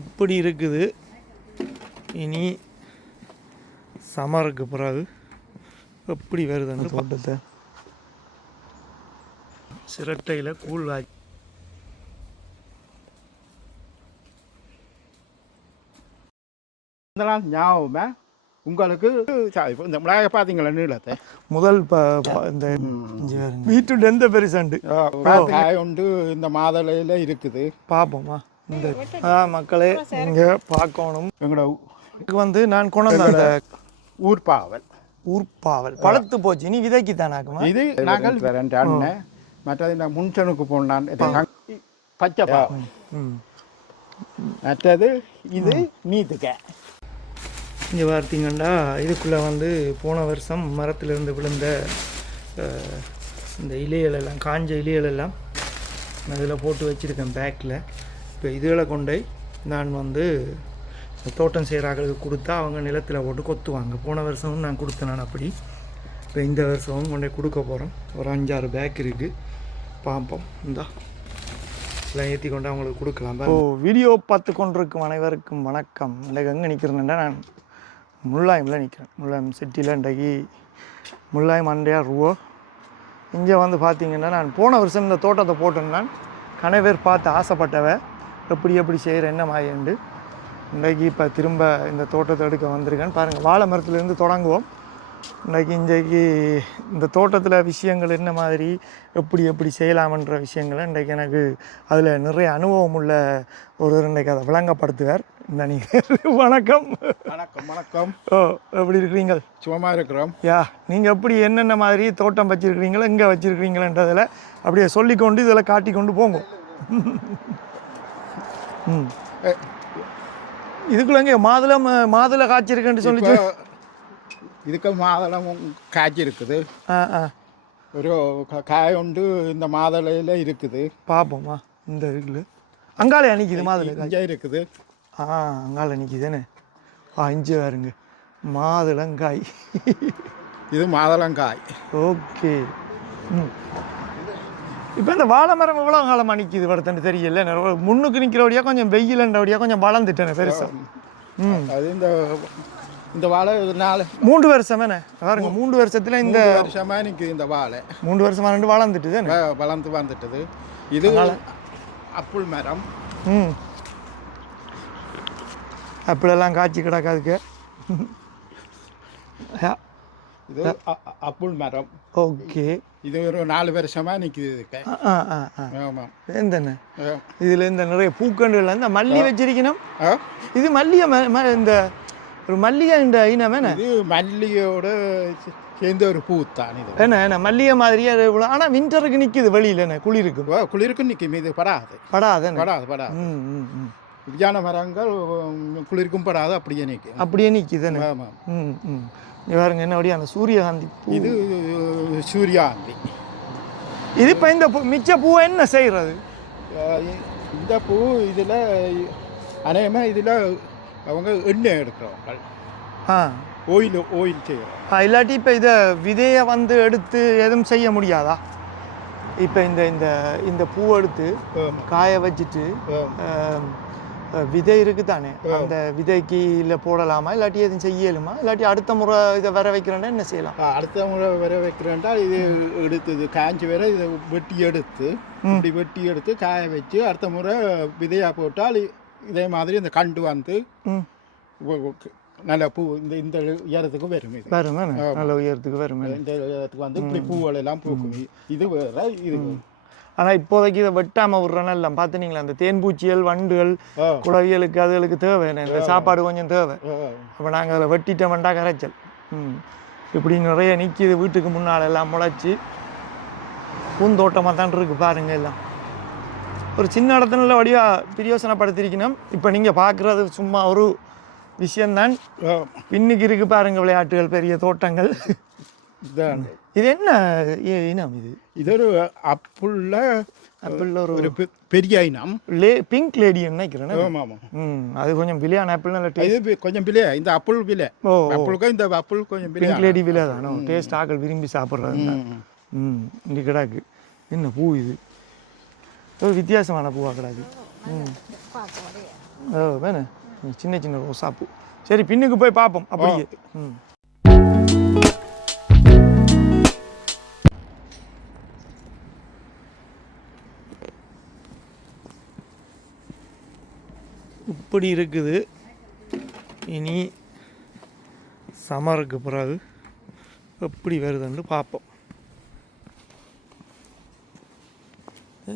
இப்படி இருக்குது. இனி சமருக்கு பிறகு எப்படி வருது அந்த தோட்டத்தை சிரட்டையில் கூழ் வாங்கி ஞாபகமே உங்களுக்கு இந்த மிளகாய் பார்த்தீங்களா நீளத்தை முதல் இந்த வீட்டு எந்த பெருசாண்டு காய் உண்டு இந்த மாதளையில் இருக்குது. பார்ப்போமா இந்த மக்களே இங்கே பார்க்கணும். எங்களோட நான் கொண்டு அந்த ஊர்பாவல் பழுத்து போச்சு. நீ விதைக்கு தானாக்குமா? இது நாங்கள் ரெண்டு அண்ணன். மற்றது இந்த முன்சனுக்கு போனான் பச்சை பாவல். மற்றது இது நீத்துக்க. இங்கே பார்த்தீங்கன்னா இதுக்குள்ளே போன வருஷம் மரத்திலிருந்து விழுந்த இந்த இலைகளெல்லாம் காஞ்ச இலைகளெல்லாம் அதில் போட்டு வச்சுருக்கேன் பேக்கில். இப்போ இதுகளை கொண்டு நான் தோட்டம் செய்கிறாங்களுக்கு கொடுத்தா அவங்க நிலத்தில் போட்டு கொத்துவாங்க. போன வருஷமும் நான் கொடுத்தேன் நான் அப்படி. இப்போ இந்த வருஷமும் கொண்டு கொடுக்க போகிறோம். ஒரு 5-6 பேக் இருக்குது. பார்ப்போம். இந்தா எல்லாம் ஏற்றி கொண்டு அவங்களுக்கு கொடுக்கலாம். வீடியோ பார்த்து கொண்டிருக்கும் அனைவருக்கும் வணக்கம். இன்றைக்கு எங்கே நிற்கிறேன்னா நான் முள்ளாயமில் நிற்கிறேன். முள்ளாயம் சிட்டியில் இன்றைக்கு முள்ளாயம் ரூபா. இங்கே பார்த்தீங்கன்னா நான் போன வருஷம் இந்த தோட்டத்தை போட்டேன்னா கணவர் பார்த்து ஆசைப்பட்டவ எப்படி செய்கிற என்ன மாயண்டு இன்றைக்கு இப்போ திரும்ப இந்த தோட்டத்தை எடுக்க வந்திருக்கேன். பாருங்கள், வாழை மரத்துலேருந்து தொடங்குவோம். இன்றைக்கு இந்த தோட்டத்தில் விஷயங்கள் என்ன மாதிரி எப்படி செய்யலாமன்ற விஷயங்களை இன்றைக்கு எனக்கு அதில் நிறைய அனுபவம் உள்ள இன்றைக்கு அதை விளங்கப்படுத்துவார். இந்த நீங்கள் வணக்கம். வணக்கம் வணக்கம். எப்படி இருக்கிறீங்க? சும்மா இருக்கிறோம். நீங்கள் எப்படி என்னென்ன மாதிரி தோட்டம் வச்சுருக்கிறீங்களோ எங்கே வச்சுருக்கிறீங்களன்றதில் அப்படியே சொல்லிக்கொண்டு இதில் காட்டி கொண்டு போங்க. இதுக்குள்ள எங்கே மாதுளை காய்ச்சிருக்குன்னு சொல்லிச்சு. இதுக்கு மாதுளம் காய்ச்சி இருக்குது. ஒரு காய் உண்டு இந்த மாதுளையில் இருக்குது. பார்ப்போமா இந்த இருக்குல்ல அங்காலே நிற்கிது மாதுளை இங்கே இருக்குது. அங்கால நிற்கிதுன்னு இஞ்சி வருங்க மாதுளங்காய். இது மாதுளங்காய். ஓகே. இப்போ இந்த வாழை மரம் எவ்வளோ காலமாக நிற்கிது படுத்தன்னு தெரியல. முன்னுக்கு நிற்கிறபடியா கொஞ்சம் வெயிலண்டபடியா கொஞ்சம் வளர்ந்துட்டேன் பெருசாக. அது இந்த வாழை 3 வருஷம் தானே பாருங்க. 3 வருஷத்தில் இந்த வருஷமாக நிற்குது இந்த வாழை. 3 வருஷமாக ரெண்டு வளர்ந்துட்டு தானே வளர்ந்து வந்துட்டது. இது அப்புள் மரம். அப்பிளெல்லாம் காய்ச்சி கிடக்காதுக்கு. இது அப்புள் மரம். ஓகே. இது ஒரு 4 வருஷமாக நிற்கிது இதுக்கு. ஆமாம். எந்தண்ணே இதில் இந்த நிறைய பூக்கண்டுகள் இந்த மல்லி வச்சிருக்கணும். இது மல்லிகை இந்த ஒரு மல்லிகை இந்த இனமே. இது மல்லிகையோட சேர்ந்த ஒரு பூ தான் இது. என்ன மல்லிகை மாதிரியே இவ்வளோ. ஆனால் வின்டருக்கு நிற்கிது வெளியில். என்ன குளிருக்கும் நிற்கும். இது படாது. விஜயான மரங்கள் குளிருக்கும் படாது. அப்படியே நிற்கிது. ஆமாம். பாருங்க என்னபடி அந்த சூரியகாந்தி. இது சூரியகாந்தி. இது இப்போ இந்த மிச்ச பூவை என்ன செய்கிறது? இந்த பூ இதில் அநேகமாக இதில் அவங்க எண்ணெய் எடுக்கிறவங்க. ஓயில் செய்கிறோம். இல்லாட்டி இப்போ இதை விதையை எடுத்து எதுவும் செய்ய முடியாதா? இப்போ இந்த பூவை எடுத்து காய வச்சுட்டு விதை இருக்குது தானே, அந்த விதைக்கு இல்லை போடலாமா? இல்லாட்டி எதுவும் செய்யலுமா? இல்லாட்டி அடுத்த முறை இதை வர வைக்கிறேன்டா என்ன செய்யலாம்? அடுத்த முறை வர வைக்கிறேன்டா இது எடுத்து இது காய்ச்சி வேற இதை வெட்டி எடுத்து காய வச்சு அடுத்த முறை விதையாக போட்டால் இதே மாதிரி இந்த கண்டு நல்ல பூ இந்த உயரத்துக்கு வரும். நல்ல உயரத்துக்கு வரும். இந்த உயரத்துக்கு இப்படி பூவெல்லாம் எல்லாம் பூக்கும். இது வேற இது. ஆனால் இப்போதைக்கு இதை வெட்டாமல் விட்றோன்னா எல்லாம் பார்த்துனீங்களா, அந்த தேன்பூச்சிகள் வண்டுகள் குளவியலுக்கு அதுகளுக்கு தேவை. இந்த சாப்பாடு கொஞ்சம் தேவை. அப்போ நாங்கள் அதில் வெட்டிட்டோம்டா கரைச்சல். இப்படி நிறைய நிற்கிது வீட்டுக்கு முன்னால் எல்லாம் முளைச்சி பூந்தோட்டமாக தான் இருக்குது பாருங்க. எல்லாம் ஒரு சின்ன இடத்துல வடிவாக பிரயோசனப்படுத்திருக்கணும். இப்போ நீங்கள் பார்க்குறது சும்மா ஒரு விஷயந்தான். இன்னைக்கு இருக்குது பாருங்கள் விளையாட்டுகள், பெரிய தோட்டங்கள். இது என்ன இனம்? இது ஒரு அப்புள்ள ஒரு பெரிய இனம். பிங்க் லேடின்னு நினைக்கிறேன். அது கொஞ்சம் விலையான ஆப்பிள். கொஞ்சம் விலையா இந்த அப்புள் விலை. அப்புளுக்கு இந்த அப்புள் கொஞ்சம் பிங்க் லேடி விலை தானோ. டேஸ்ட் ஆக்கள் விரும்பி சாப்பிட்றது. இங்கே கிடாக்கு என்ன பூ? இது ஒரு வித்தியாசமான பூவாக கிடாக்கு. ஓ வேணே சின்ன சின்ன ரோசாப்பூ சரி பின்னுக்கு போய் பார்ப்போம் அப்படியே ம் இப்படி இருக்குது இனி சமருக்கு பிறகு எப்படி வருதுன்னு பார்ப்போம்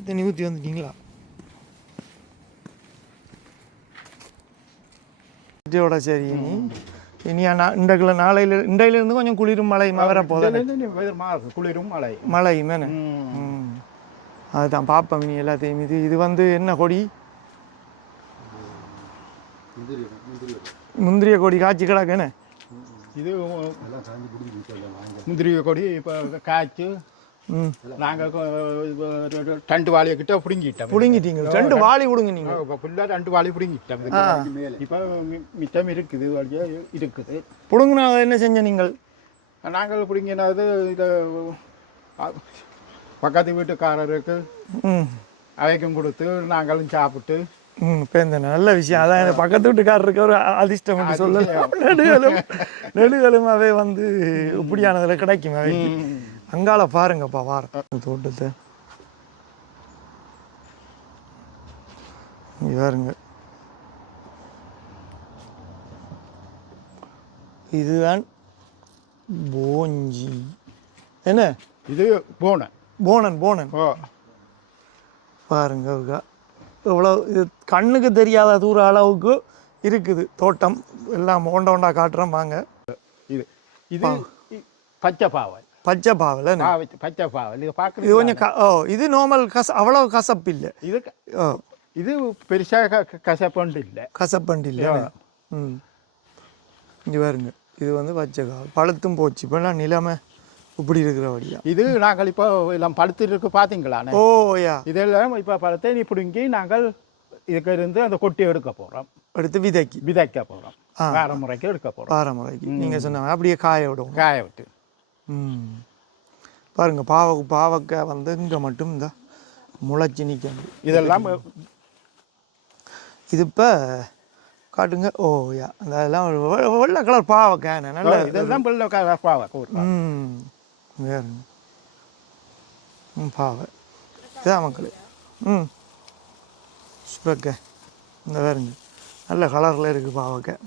தண்ணி ஊற்றி வந்துட்டீங்களா இதோட சரி இனி இன்றைக்குள்ள இன்றையிலேருந்து கொஞ்சம் குளிரும் மழை வர போதும் குளிரும் மழை மழை மேனே அதுதான் பார்ப்போம் இனி எல்லாத்தையும் இது வந்து என்ன கொடி முந்திரிய கொடி காய்ச்சி கிடக்குன்னு இது முந்திரிய கொடி இப்போ காய்ச்சி நாங்கள் 2 வாளியை கிட்ட பிடுங்கிட்டீங்க 2 வாளி விடுங்க நீங்கள் ஃபுல்லாக 2 வாளி பிடுங்கிட்டோம் இப்போ மிச்சம் இருக்குது வழியாக இருக்குது பிடுங்கினா என்ன செஞ்ச நீங்கள் நாங்கள் பிடுங்கினது இதை பக்கத்து வீட்டுக்காரருக்கு அவைக்கும் கொடுத்து நாங்களும் சாப்பிட்டு இப்போ இந்த நல்ல விஷயம் அதான் இந்த பக்கத்து வீட்டுக்காரருக்கு ஒரு அதிர்ஷ்டம் சொல்லலாம் நெடுகளுமாவே வந்து இப்படியானதில் கிடைக்கும் அவை அங்கால பாருங்கப்பா வாரம் தோட்டத்தை பாருங்க இதுதான் போஞ்சி என்ன இது போனன் பாருங்க இவ்வளோ இது கண்ணுக்கு தெரியாத தூர அளவுக்கு இருக்குது தோட்டம் எல்லாம் ஒண்டா காட்டுறோம் வாங்க இது இது பச்சை பாவல் பச்சை பாவல் இது பார்க்குறது இது கொஞ்சம் இது நார்மல் அவ்வளோ கசப்பு இல்லை இது பெருசாக கசப்பண்டு இல்லை ம் இங்கே பாருங்க இது வந்து பச்சை காவல் பழுத்தும் போச்சு இப்போலாம் நிலைமை இப்படி இருக்கிற வழியா இது நாங்கள் இப்போ எல்லாம் பழுத்துட்டு இருக்கு பார்த்தீங்களா இதெல்லாம் இப்போ பழுத்தை நீ பிடுங்கி நாங்கள் இதுக்கு இருந்து அந்த கொட்டி எடுக்க போகிறோம் எடுத்து விதைக்க போகிறோம் வேற முறைக்கு எடுக்க போகிறோம் வேற முறைக்கு நீங்கள் சொன்னாங்க அப்படியே காய விட்டு பாருங்க பாவக்காய் வந்து இங்கே மட்டும் இந்த முளைச்சி நிற்கணும் இதெல்லாம் இது இப்போ காட்டுங்க அந்த அதெல்லாம் வெள்ளை கலர் பாவக்காய் நல்ல இதெல்லாம் வெள்ளை கலர் பாவக்காய் வேறு பாவை இதான் மக்களே சுரக்காய் இந்த வேறுங்க நல்ல கலரில் இருக்குது பாவக்காய்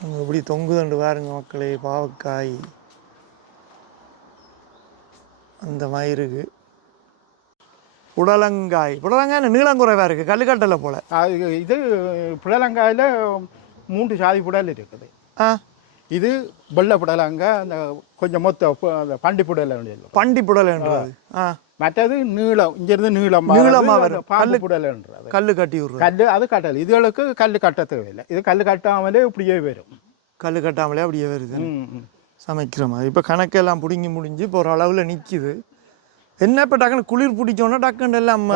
அங்கே எப்படி தொங்குதண்டு பாருங்க மக்களே பாவக்காய் அந்த மாதிரி இருக்கு புடலங்காய் நீளங்குறைவாக இருக்குது கல்லுக்கட்டலை போல் இது புடலங்காயில் 3 சாதி புடல் இருக்குது இது வெள்ளை புடலங்காய் அந்த கொஞ்சம் அந்த பண்டி புடலைன்றது மற்றது நீளம் இங்கிருந்து நீளமாக வரும் கல்லு புடலைன்றது கல்லு கட்டி விடுறது கல்லு அது கட்டல் இதுகளுக்கு கல்லு கட்ட தேவையில்லை இது கல்லு கட்டாமலே இப்படியே வரும் கல்லு கட்டாமலே அப்படியே வருது சமைக்கிற மாதிரி இப்போ கணக்கெல்லாம் பிடுங்கி முடிஞ்சு இப்போ ஒரு அளவில் நிற்கிது என்ன இப்போ டக்குன்னு குளிர் பிடிச்சோன்னா டக்குன்னு எல்லாம்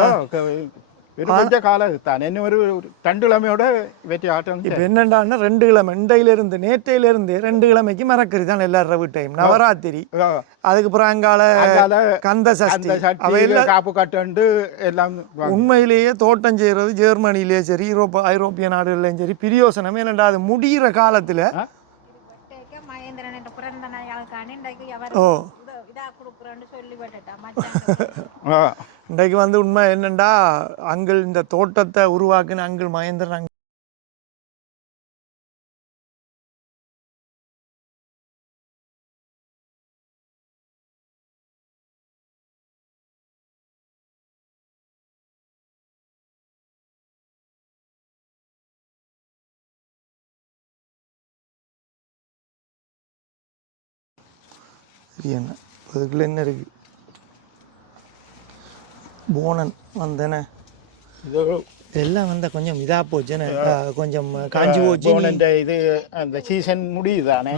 காலம் தான் என்ன ஒரு 2 கிழமையோட வெட்டி ஆட்டம் இப்போ என்னென்னா 2 கிழமை இண்டையிலிருந்து நேற்றையிலிருந்து 2 கிழமைக்கு மறக்கிறது தான் எல்லாரும் டைம் நவராத்திரி அதுக்கப்புறம் அங்கால கந்த சஷ்டி அவையெல்லாம் காப்பு கட்டு எல்லாம் உண்மையிலேயே தோட்டம் செய்கிறது ஜெர்மனிலேயே சரி ஐரோப்பிய நாடுகள்லையும் சரி பிரியோசனமே என்னடா அது முடிகிற காலத்தில் இன்றைக்கு வந்து உண்மை என்னண்டா அங்கிள் இந்த தோட்டத்தை உருவாக்குன அங்கிள் மகேந்திரன் என்ன அதுக்குள்ள என்ன இருக்கு போனன் வந்தேனே எல்லாம் வந்த கொஞ்சம் இதாக போச்சுன்னு கொஞ்சம் காஞ்சி போச்சு இது அந்த சீசன் முடியுதானே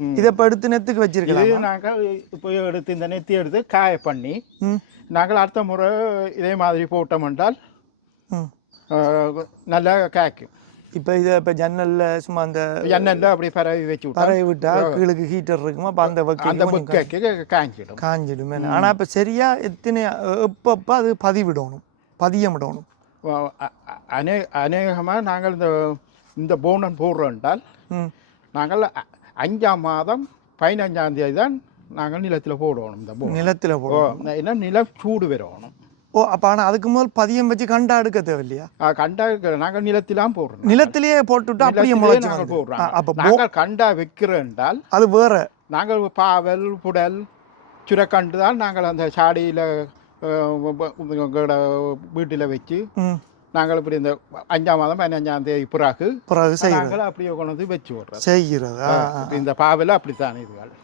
இதை இப்போ எடுத்து நெத்துக்கு வச்சிருக்கலாம் நாங்கள் இப்போ எடுத்து இந்த நெத்தி எடுத்து காய பண்ணி நாங்கள் அடுத்த முறை இதே மாதிரி போட்டோம் என்றால் நல்லா காய்க்கும் இப்போ இதை இப்போ ஜன்னலில் சும்மா அந்த ஜன்னல்ல அப்படி பரவி வச்சு விட்டா பறவை விட்டா கீழுக்கு ஹீட்டர் இருக்குமா அப்போ அந்த அந்த வைக்க புக்கைக்கு காய்ச்சிடும். காஞ்சிடும். ஆனால் இப்போ சரியா எத்தனை எப்பப்போ அது பதியம் விடணும். அநேகமாக நாங்கள் இந்த போனன் போடுறோம் என்றால் நாங்கள் 5ஆம் மாதம் 15ஆம் தேதி தான் நாங்கள் நிலத்தில் போடணும். இந்த போன் நிலத்தில் போடுவோம். ஏன்னா நிலம் சூடு வரணும். ஓ அப்போ ஆனால் அதுக்கு முதல் பதியம் வச்சு கண்டா எடுக்க தேவையில்லையா? கண்டா நாங்கள் நிலத்திலாம் போடுறோம். நிலத்திலேயே போட்டுவிட்டு அப்படியே முளைச்சி நாங்கள் போடுறோம். அப்போ நாங்கள் கண்டா வைக்கிறோம் என்றால் அது வேற. நாங்கள் பாவல் புடல் சுரக்கண்டு தான் நாங்கள் அந்த சாடியில் வீட்டில் வச்சு நாங்கள் இப்படி இந்த 5ஆம் மாதம் 15ஆம் தேதி பிறகு நாங்கள் அப்படியே கொண்டு வந்து வச்சு விடுறோம் செய்கிறதா. இந்த பாவல் அப்படித்தான் இதுகள்.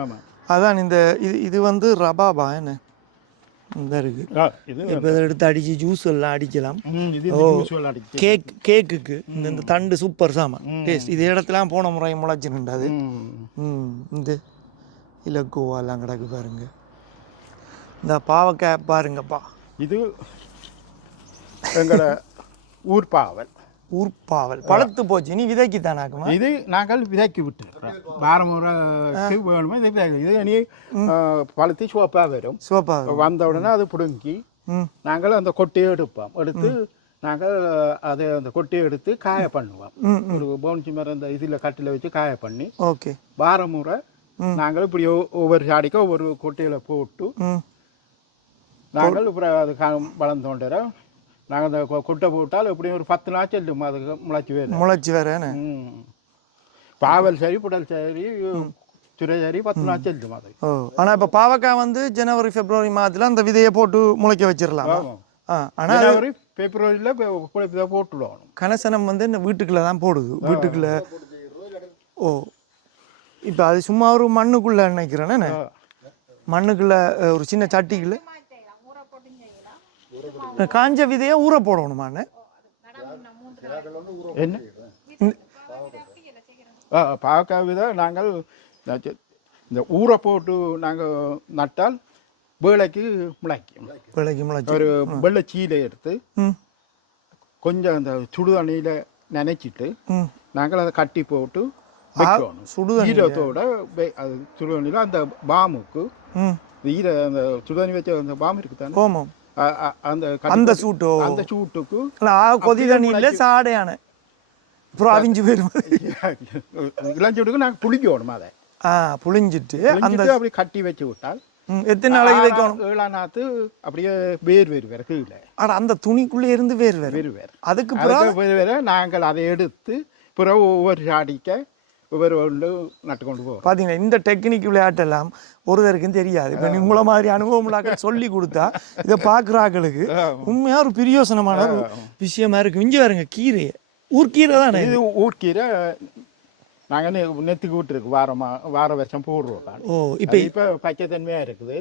ஆமாம் அதான் இந்த இது வந்து ரபாபா என்ன இந்த இருக்கு. இப்போ இதை எடுத்து அடிச்சு ஜூஸ் எல்லாம் அடிக்கலாம். கேக்குக்கு இந்த தண்டு சூப்பர் சாமான் டேஸ்ட். இது இடத்துலாம் போன முறை முளைச்சு நின்றாது. இந்த இலக்குவாலாம் கிடக்கு பாருங்க. இந்த பாவக்காய் பாருங்கப்பா. இது எங்களோட ஊர்பாவல். ஊர்பாவல் பழுத்து போச்சு. நீ விதைக்கு தானாக்குமா? இது நாங்கள் விதைக்கு விட்டுருக்கோம். வாரமுறைக்கு வேணுமோ இது இனி பழுத்து சிவப்பாக வரும். சிவப்பாக வந்த உடனே அது பிடுங்கி நாங்கள் அந்த கொட்டையை எடுப்போம். எடுத்து நாங்கள் அதை அந்த கொட்டையை எடுத்து காய பண்ணுவோம். ஒரு பவுன்சி மரம் இந்த இதில் கட்டில் வச்சு காய பண்ணி ஓகே வாரமுறை நாங்கள் இப்படி ஒவ்வொரு சாடிக்கும் ஒவ்வொரு கொட்டையில் போட்டு நாங்கள் அப்புறம் அது வளர்ந்தோண்டற நாங்கள் அந்த கொட்டை போட்டால் எப்படியும் ஒரு 10 நாள் செல்லும். அதுக்கு முளைச்சி வேற பாவல் சரி புடல் சரி சுரை சரி 10 நாள் செல்லும் அது. ஆனால் இப்போ பாவக்காய் வந்து ஜனவரி பிப்ரவரி மாதத்தில் அந்த விதையை போட்டு முளைக்க வச்சிடலாம். ஆனால் ஜனவரி பிப்ரவரியில் விதை போட்டுடுவோம். கனசனம் வந்து இந்த வீட்டுக்குள்ளே தான் போடுது. வீட்டுக்குள்ளே ஓ இப்போ அது சும்மா ஒரு மண்ணுக்குள்ளே நினைக்கிறேன்னு மண்ணுக்குள்ளே ஒரு சின்ன சட்டிக்குள்ளே காஞ்ச விதையை ஊற போடணுமான்னு என்ன பாவக்காய் விதை நாங்கள் இந்த ஊற போட்டு நாங்கள் நட்டால் வேலைக்கு முளைக்கும். ஒரு வெள்ளை சீலை எடுத்து கொஞ்சம் அந்த சுடுதண்ணியில் நினைச்சிட்டு நாங்கள் அதை கட்டி போட்டு வைக்கணும். ஈரத்தோட அது சுடுதண்ணியில் அந்த பாமுக்கு அந்த சுடுதண்ணி வச்ச அந்த பாம்பு இருக்குதானே அந்த சூட்டோ அந்த சூட்டுக்கு கொதி தண்ணியில சாடையான அப்புறம் அவிஞ்சு போயிடும். இளஞ்சூட்டுக்கு நாங்கள் புளிக்கணும். அதை புளிஞ்சிட்டு அந்த அப்படி கட்டி வச்சு விட்டால் எத்தனை நாளைக்கு வைக்கணும்? 7ஆம் நாத்து அப்படியே வேறு கீழே அந்த துணிக்குள்ளே இருந்து வேறு அதுக்கு வேறு நாங்கள் அதை எடுத்து பிறகு ஒவ்வொரு சாடிக்க ஒவ்வொரு நட்டு கொண்டு போவோம். பார்த்தீங்கன்னா இந்த டெக்னிக் விளையாட்டெல்லாம் ஒருத்தருக்கும் தெரியாது. இப்போ உங்களை மாதிரி அனுபவம் சொல்லி கொடுத்தா இதை பார்க்குறாக்களுக்கு உண்மையாக ஒரு பிரயோசனமான ஒரு விஷயமா இருக்கு. இங்கே பாருங்க கீரையை ஊர்க்கீரை தானே இது. ஊர்க்கீரை நாங்கள் நெத்துக்கு விட்டுருக்கு வார வருஷம் போடுறோம். இப்போ பச்சை தன்மையாக இருக்குது.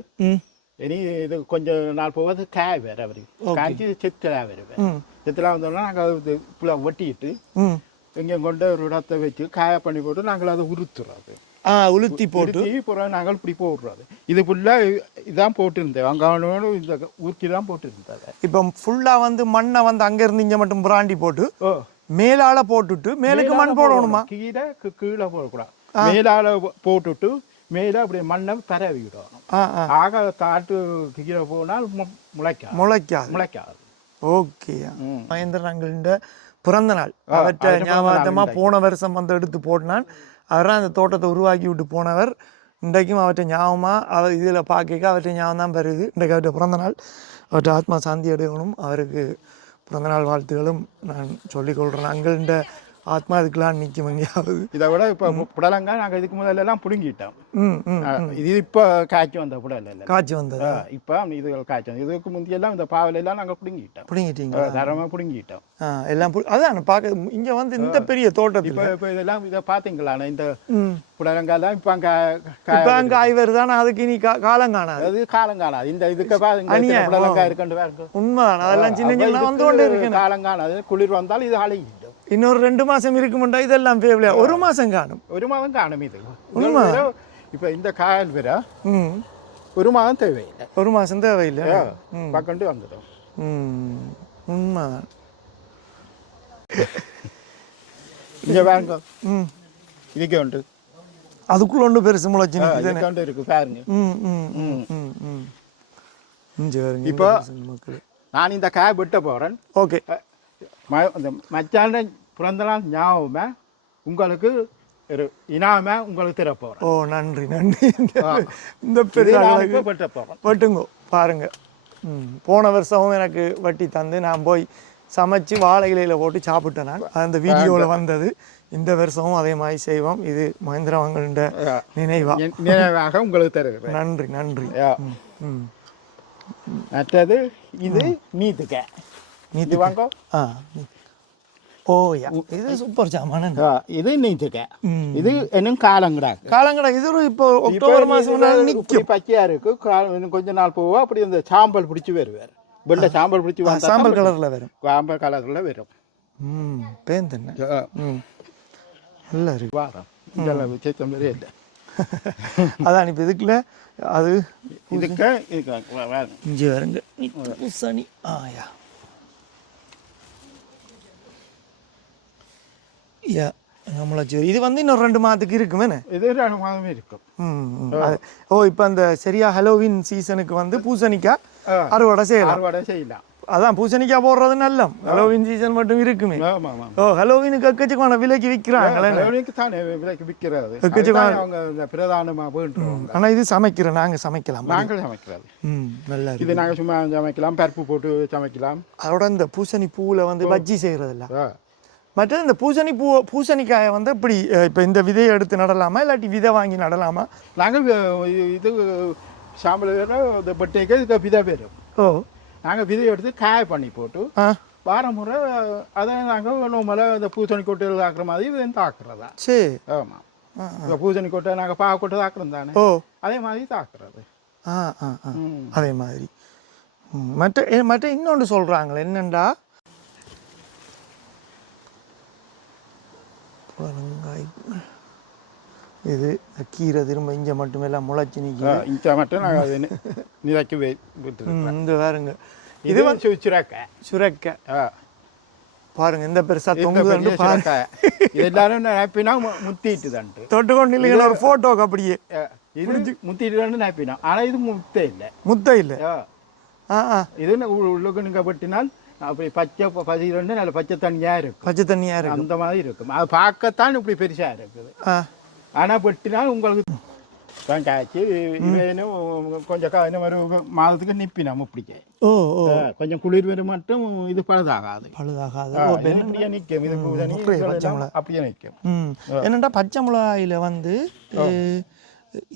இனி இது கொஞ்சம் நாள் போவது காய் வேறு அவருக்கு காய்ச்சி செத்தலா வருவேன். செத்தலா வந்தோம்னா நாங்கள் அது ஃபுல்லாக வெட்டிட்டு எங்கேயும் கொண்டு ஒரு இடத்தை வச்சு காய பண்ணி போட்டு நாங்கள் அதை உளுத்துறோம். உளுத்தி போட்டு பிறகு நாங்கள் இப்படி போடுறோம். இது ஃபுல்லாக இதான் போட்டுருந்தேன். அங்கே இந்த ஊர்க்கி தான் போட்டுருந்தாங்க. இப்போ ஃபுல்லாக வந்து மண்ணை வந்து அங்கேருந்து இங்கே மட்டும் பிராண்டி போட்டு மேலால போட்டுட்டு மேலுக்கு மண் போடணுமா? கீழே போடக்கூடாது. மேலால போட்டுட்டு மேலே அப்படியே மண்ணை பரவி விடணும். ஆக தாட்டு கீழே போனால் முளைக்காது. ஓகே. மகேந்திரன் பிறந்த நாள் அவற்றை ஞாபகமா போன வருஷம் வந்து எடுத்து போட்டினான். அவராக அந்த தோட்டத்தை உருவாக்கி விட்டு போனவர். இன்றைக்கும் அவற்றை ஞாபகமாக அவர் இதில் பார்க்க அவற்றை ஞாபகம் தான் பெறுது. இன்றைக்கு அவற்றை பிறந்த நாள். அவற்றை ஆத்மா சாந்தி அடையணும். அவருக்கு பிறந்தநாள் வாழ்த்துகளும் நான் சொல்லிக்கொள்கிறேன். அங்கே ஆத்மா இதுக்கெல்லாம் நிற்கும் எங்கேயாவது. இதை விட இப்போ புடலங்காய் நாங்கள் இதுக்கு முதல்லலாம் பிடுங்கிட்டோம். இது இப்போ காய்ச்சி வந்த புடல் இல்லை, காய்ச்சி வந்தது இப்போ இது காய்ச்சி வந்தது. இதுக்கு முந்தியெல்லாம் இந்த பாவலெல்லாம் நாங்கள் பிடுங்கிட்டோம், தரமாக பிடுங்கிட்டோம் எல்லாம். அதான் பார்க்க இங்கே வந்து இந்த பெரிய தோட்டத்தில் இப்போ இதெல்லாம் இதை பார்த்தீங்களா? இந்த புடலங்காயெல்லாம் இப்போ அங்கே காய் வருதானே. அதுக்கு இனி காலம் காணாது. அது காலம் காணாது. இந்த இதுக்கு புடலங்காய் இருக்குன்னு உண்மைதான். அதெல்லாம் சின்ன சின்ன வந்து கொண்டே இருக்கு. காலம் காணாது. குளிர் வந்தால் இது அழகிடும். இன்னொரு 2 மாசம் இருக்குமுண்டா இதெல்லாம் ஃபேவலியா. 1 மாசம் காணும். 1 மாதம் காணும். இது இப்போ இந்த காயல் வேற 1 மாதம் தேவையில்லை. 1 மாசம் தேவையில்லை. பக்கண்டு வந்துடும். உண்மைதான். இங்கே பாருங்க ம் இதுக்கே உண்டு அதுக்குள்ள ஒன்று பெருசு முளைச்சி இதுக்கே உண்டு இருக்கு பாருங்க ம் ம் ம் ம் ம் இங்கே வருங்க இப்போ மக்கள் நான் இந்த காய் வெட்ட போகிறேன் ஓகே இந்த மச்சான பிறந்த நாள் ஞாபகமே உங்களுக்கு ஒரு இனாமே உங்களுக்கு தர போகிறேன் ஓ நன்றி நன்றி இந்த பெரிய நாளைக்கு வெட்ட போகிறேன் வெட்டுங்கோ பாருங்க போன வருஷமும் எனக்கு வட்டி தந்து நான் போய் சமைச்சு வாழை இலையில் போட்டு சாப்பிட்டேன் நான் அந்த வீடியோவில் வந்தது இந்த வருஷமும் அதே மாதிரி செய்வோம் இது மகேந்திரவங்கள நினைவாக உங்களுக்கு தருகிறேன் நன்றி நன்றி ம் மற்றது இது நீத்துக்க நீத்து வாங்க ஆ ஓ யா இது சூப்பர் சாமான இது நீத்துக்க இது இன்னும் காலங்கடா இது ஒரு இப்போ அக்டோபர் மாதம் நிற்கும் பச்சையா இருக்கு இன்னும் கொஞ்ச நாள் போவா அப்படி இந்த சாம்பல் பிடிச்சி வருவார் வெள்ளை சாம்பல் பிடிச்சி சாம்பல் கலரில் வரும் சாம்பல் கலரில் வரும் பேந்தண்ணே நல்லா இருக்கு வாரம் இதெல்லாம் சேர்த்த மாதிரியே இல்லை அதான் இப்போ இதுக்குள்ள அது இதுக்கு இஞ்சி வருங்க சனி ஆயா யா நம்மள இது வந்து இன்னொரு 2 மாதத்துக்கு இருக்குமே இது 2 மாதமே இருக்கும் ஓ இப்போ அந்த சரியா ஹலோவின் சீசனுக்கு வந்து பூசணிக்காய் அறுவடை செய்யலாம் அதான் பூசணிக்காய் போடுறது நல்ல ஹலோவின் சீசன் மட்டும் இருக்குமே ஓ ஹலோவினுக்கு எக்கச்சக்கமான விலைக்கு விற்கிறாங்க பிரதானமா ஆனா இது சமைக்கிறோம் நாங்க சமைக்கலாம் சமைக்கிறது நல்லா இது நாங்க சும்மா சமைக்கலாம் பருப்பு போட்டு சமைக்கலாம் அதோட இந்த பூசணி பூவில் வந்து பஜ்ஜி செய்யறதில்ல மற்றது இந்த பூசணிக்காயை வந்து இப்படி இப்போ இந்த விதையை எடுத்து நடலாமா இல்லாட்டி விதை வாங்கி நடலாமா நாங்கள் இது சாம்பல் இந்த பட்டைக்கு இதுக்கு விதை வரும் ஓ நாங்கள் விதை எடுத்து காய பண்ணி போட்டு வாரம் முறை அதை நாங்கள் நம்மள இந்த பூசணி கொட்டையில் தாக்குற மாதிரி தாக்குறதா சரி ஆமாம் இந்த பூசணி கொட்டை நாங்கள் பாவக்கொட்டை தாக்குறோம் தானே ஓ அதே மாதிரி தாக்குறது அதே மாதிரி மற்ற இன்னொன்று சொல்கிறாங்களே என்னண்டா இது கீரை திரும்ப இங்கே மட்டும் எல்லாம் முளைச்சி நிற்கும் இங்கே மட்டும் நாங்கள் அது நிலைக்கு இந்த வேறுங்க இது வந்து சுரக்கை பாருங்க இந்த பெருசா தொங்குது பாருங்க எல்லாரும் நினைப்பினா முத்திட்டு தான் தொட்டு கொண்டு இல்லைங்களா ஒரு ஃபோட்டோக்கு அப்படியே இது முத்திட்டு தான் நினைப்பினா ஆனால் இது முத்தை இல்லை இது உள்ளுக்கு நீங்கள் பட்டினால் அப்படி பச்சை பதிரெண்டு நல்ல பச்சை தண்ணியாக இருக்கும் அந்த மாதிரி இருக்கும் அது பார்க்கத்தான் இப்படி பெருசாக இருக்குது ஆனால் பட்டினால் உங்களுக்கு தான் காய்ச்சி வேணும் கொஞ்சம் ஒரு மாதத்துக்கு நிற்பினோம் இப்படிக்க கொஞ்சம் குளிர் வரும் மட்டும் இது பழுதாகாது நிற்கும் இது அப்படியே நிற்கும் என்னண்டா பச்சை மிளகாயில வந்து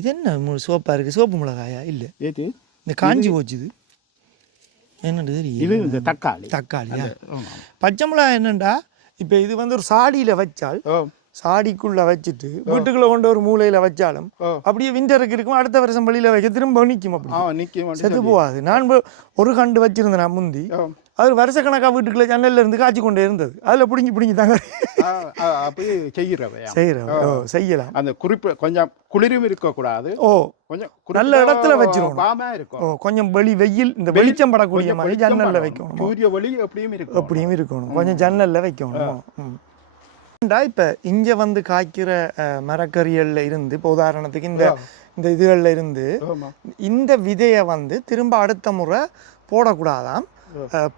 இது என்ன சோப்பா இருக்கு சோப்பு மிளகாயா இல்லை ஏது இந்த காஞ்சி போச்சுது என்னது இது இந்த தக்காளியா பச்சை மிளகாய் என்னண்டா இப்போ இது வந்து ஒரு சாடியில் வச்சால் சாடிக்குள்ளே வச்சுட்டு வீட்டுக்குள்ளே கொண்டு ஒரு மூலையில் வச்சாலும் அப்படியே விண்டருக்கு இருக்கும் அடுத்த வருஷம் பள்ளியில் வைக்க திரும்ப நிற்கும் அப்படி செத்து போகாது நான் ஒரு கண்டு வச்சிருந்தேன் நான் முந்தி அது வருஷக்கணக்காக வீட்டுக்குள்ளே ஜன்னல்ல இருந்து காய்ச்சி கொண்டே இருந்தது அதில் பிடிங்கி தாங்க செய்யலாம் அந்த குறிப்பு கொஞ்சம் குளிரும் இருக்கக்கூடாது கொஞ்சம் நல்ல இடத்துல வச்சிருக்கணும் கொஞ்சம் வெயில் இந்த வெளிச்சம் படக்கூடிய மாதிரி ஜன்னல்ல வைக்கணும் சூரிய ஒளி எப்படியும் இருக்கணும் கொஞ்சம் ஜன்னல்ல வைக்கணும் இப்போ இங்கே வந்து காய்க்கிற மரக்கறிகளில் இருந்து இப்போ உதாரணத்துக்கு இந்த இதுகளில் இருந்து இந்த விதையை வந்து திரும்ப அடுத்த முறை போடக்கூடாதாம்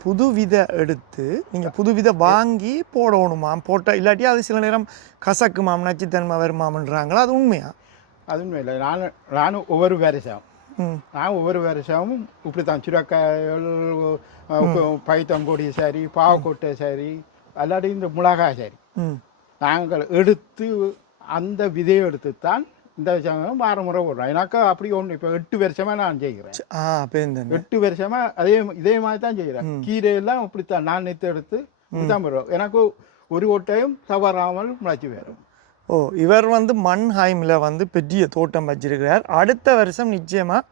புது விதை எடுத்து நீங்கள் புது விதை வாங்கி போடணுமாம் போட்டால் இல்லாட்டி அது சில நேரம் கசக்குமாம் நச்சுத்தன்மை வருமாம்ன்றாங்களா அது உண்மையா அது உண்மை இல்லை நானும் ஒவ்வொரு வருஷமும் இப்படி தான் சுரக்காய்கள் பைத்தங்கொடி சரி பாவக்கொட்டை சரி அல்லாட்டி இந்த மிளகாய் சரி நாங்கள் எடுத்து அந்த விதையை எடுத்து தான் இந்த விஷயம் வார முறை போடுறோம் எனக்கு அப்படி ஒன்று இப்போ 8 வருஷமா நான் செய்கிறேன் 8 வருஷமா இதே மாதிரி தான் செய்கிறேன் கீரையெல்லாம் இப்படித்தான் நான் எடுத்து இப்படித்தான் போடுறோம் எனக்கு ஒரு ஓட்டையும் தவறாமல் முளைச்சி வரும் இவர் வந்து மண்ஹைமில் வந்து பெரிய தோட்டம் வச்சிருக்கிறார் அடுத்த வருஷம் நிச்சயமாக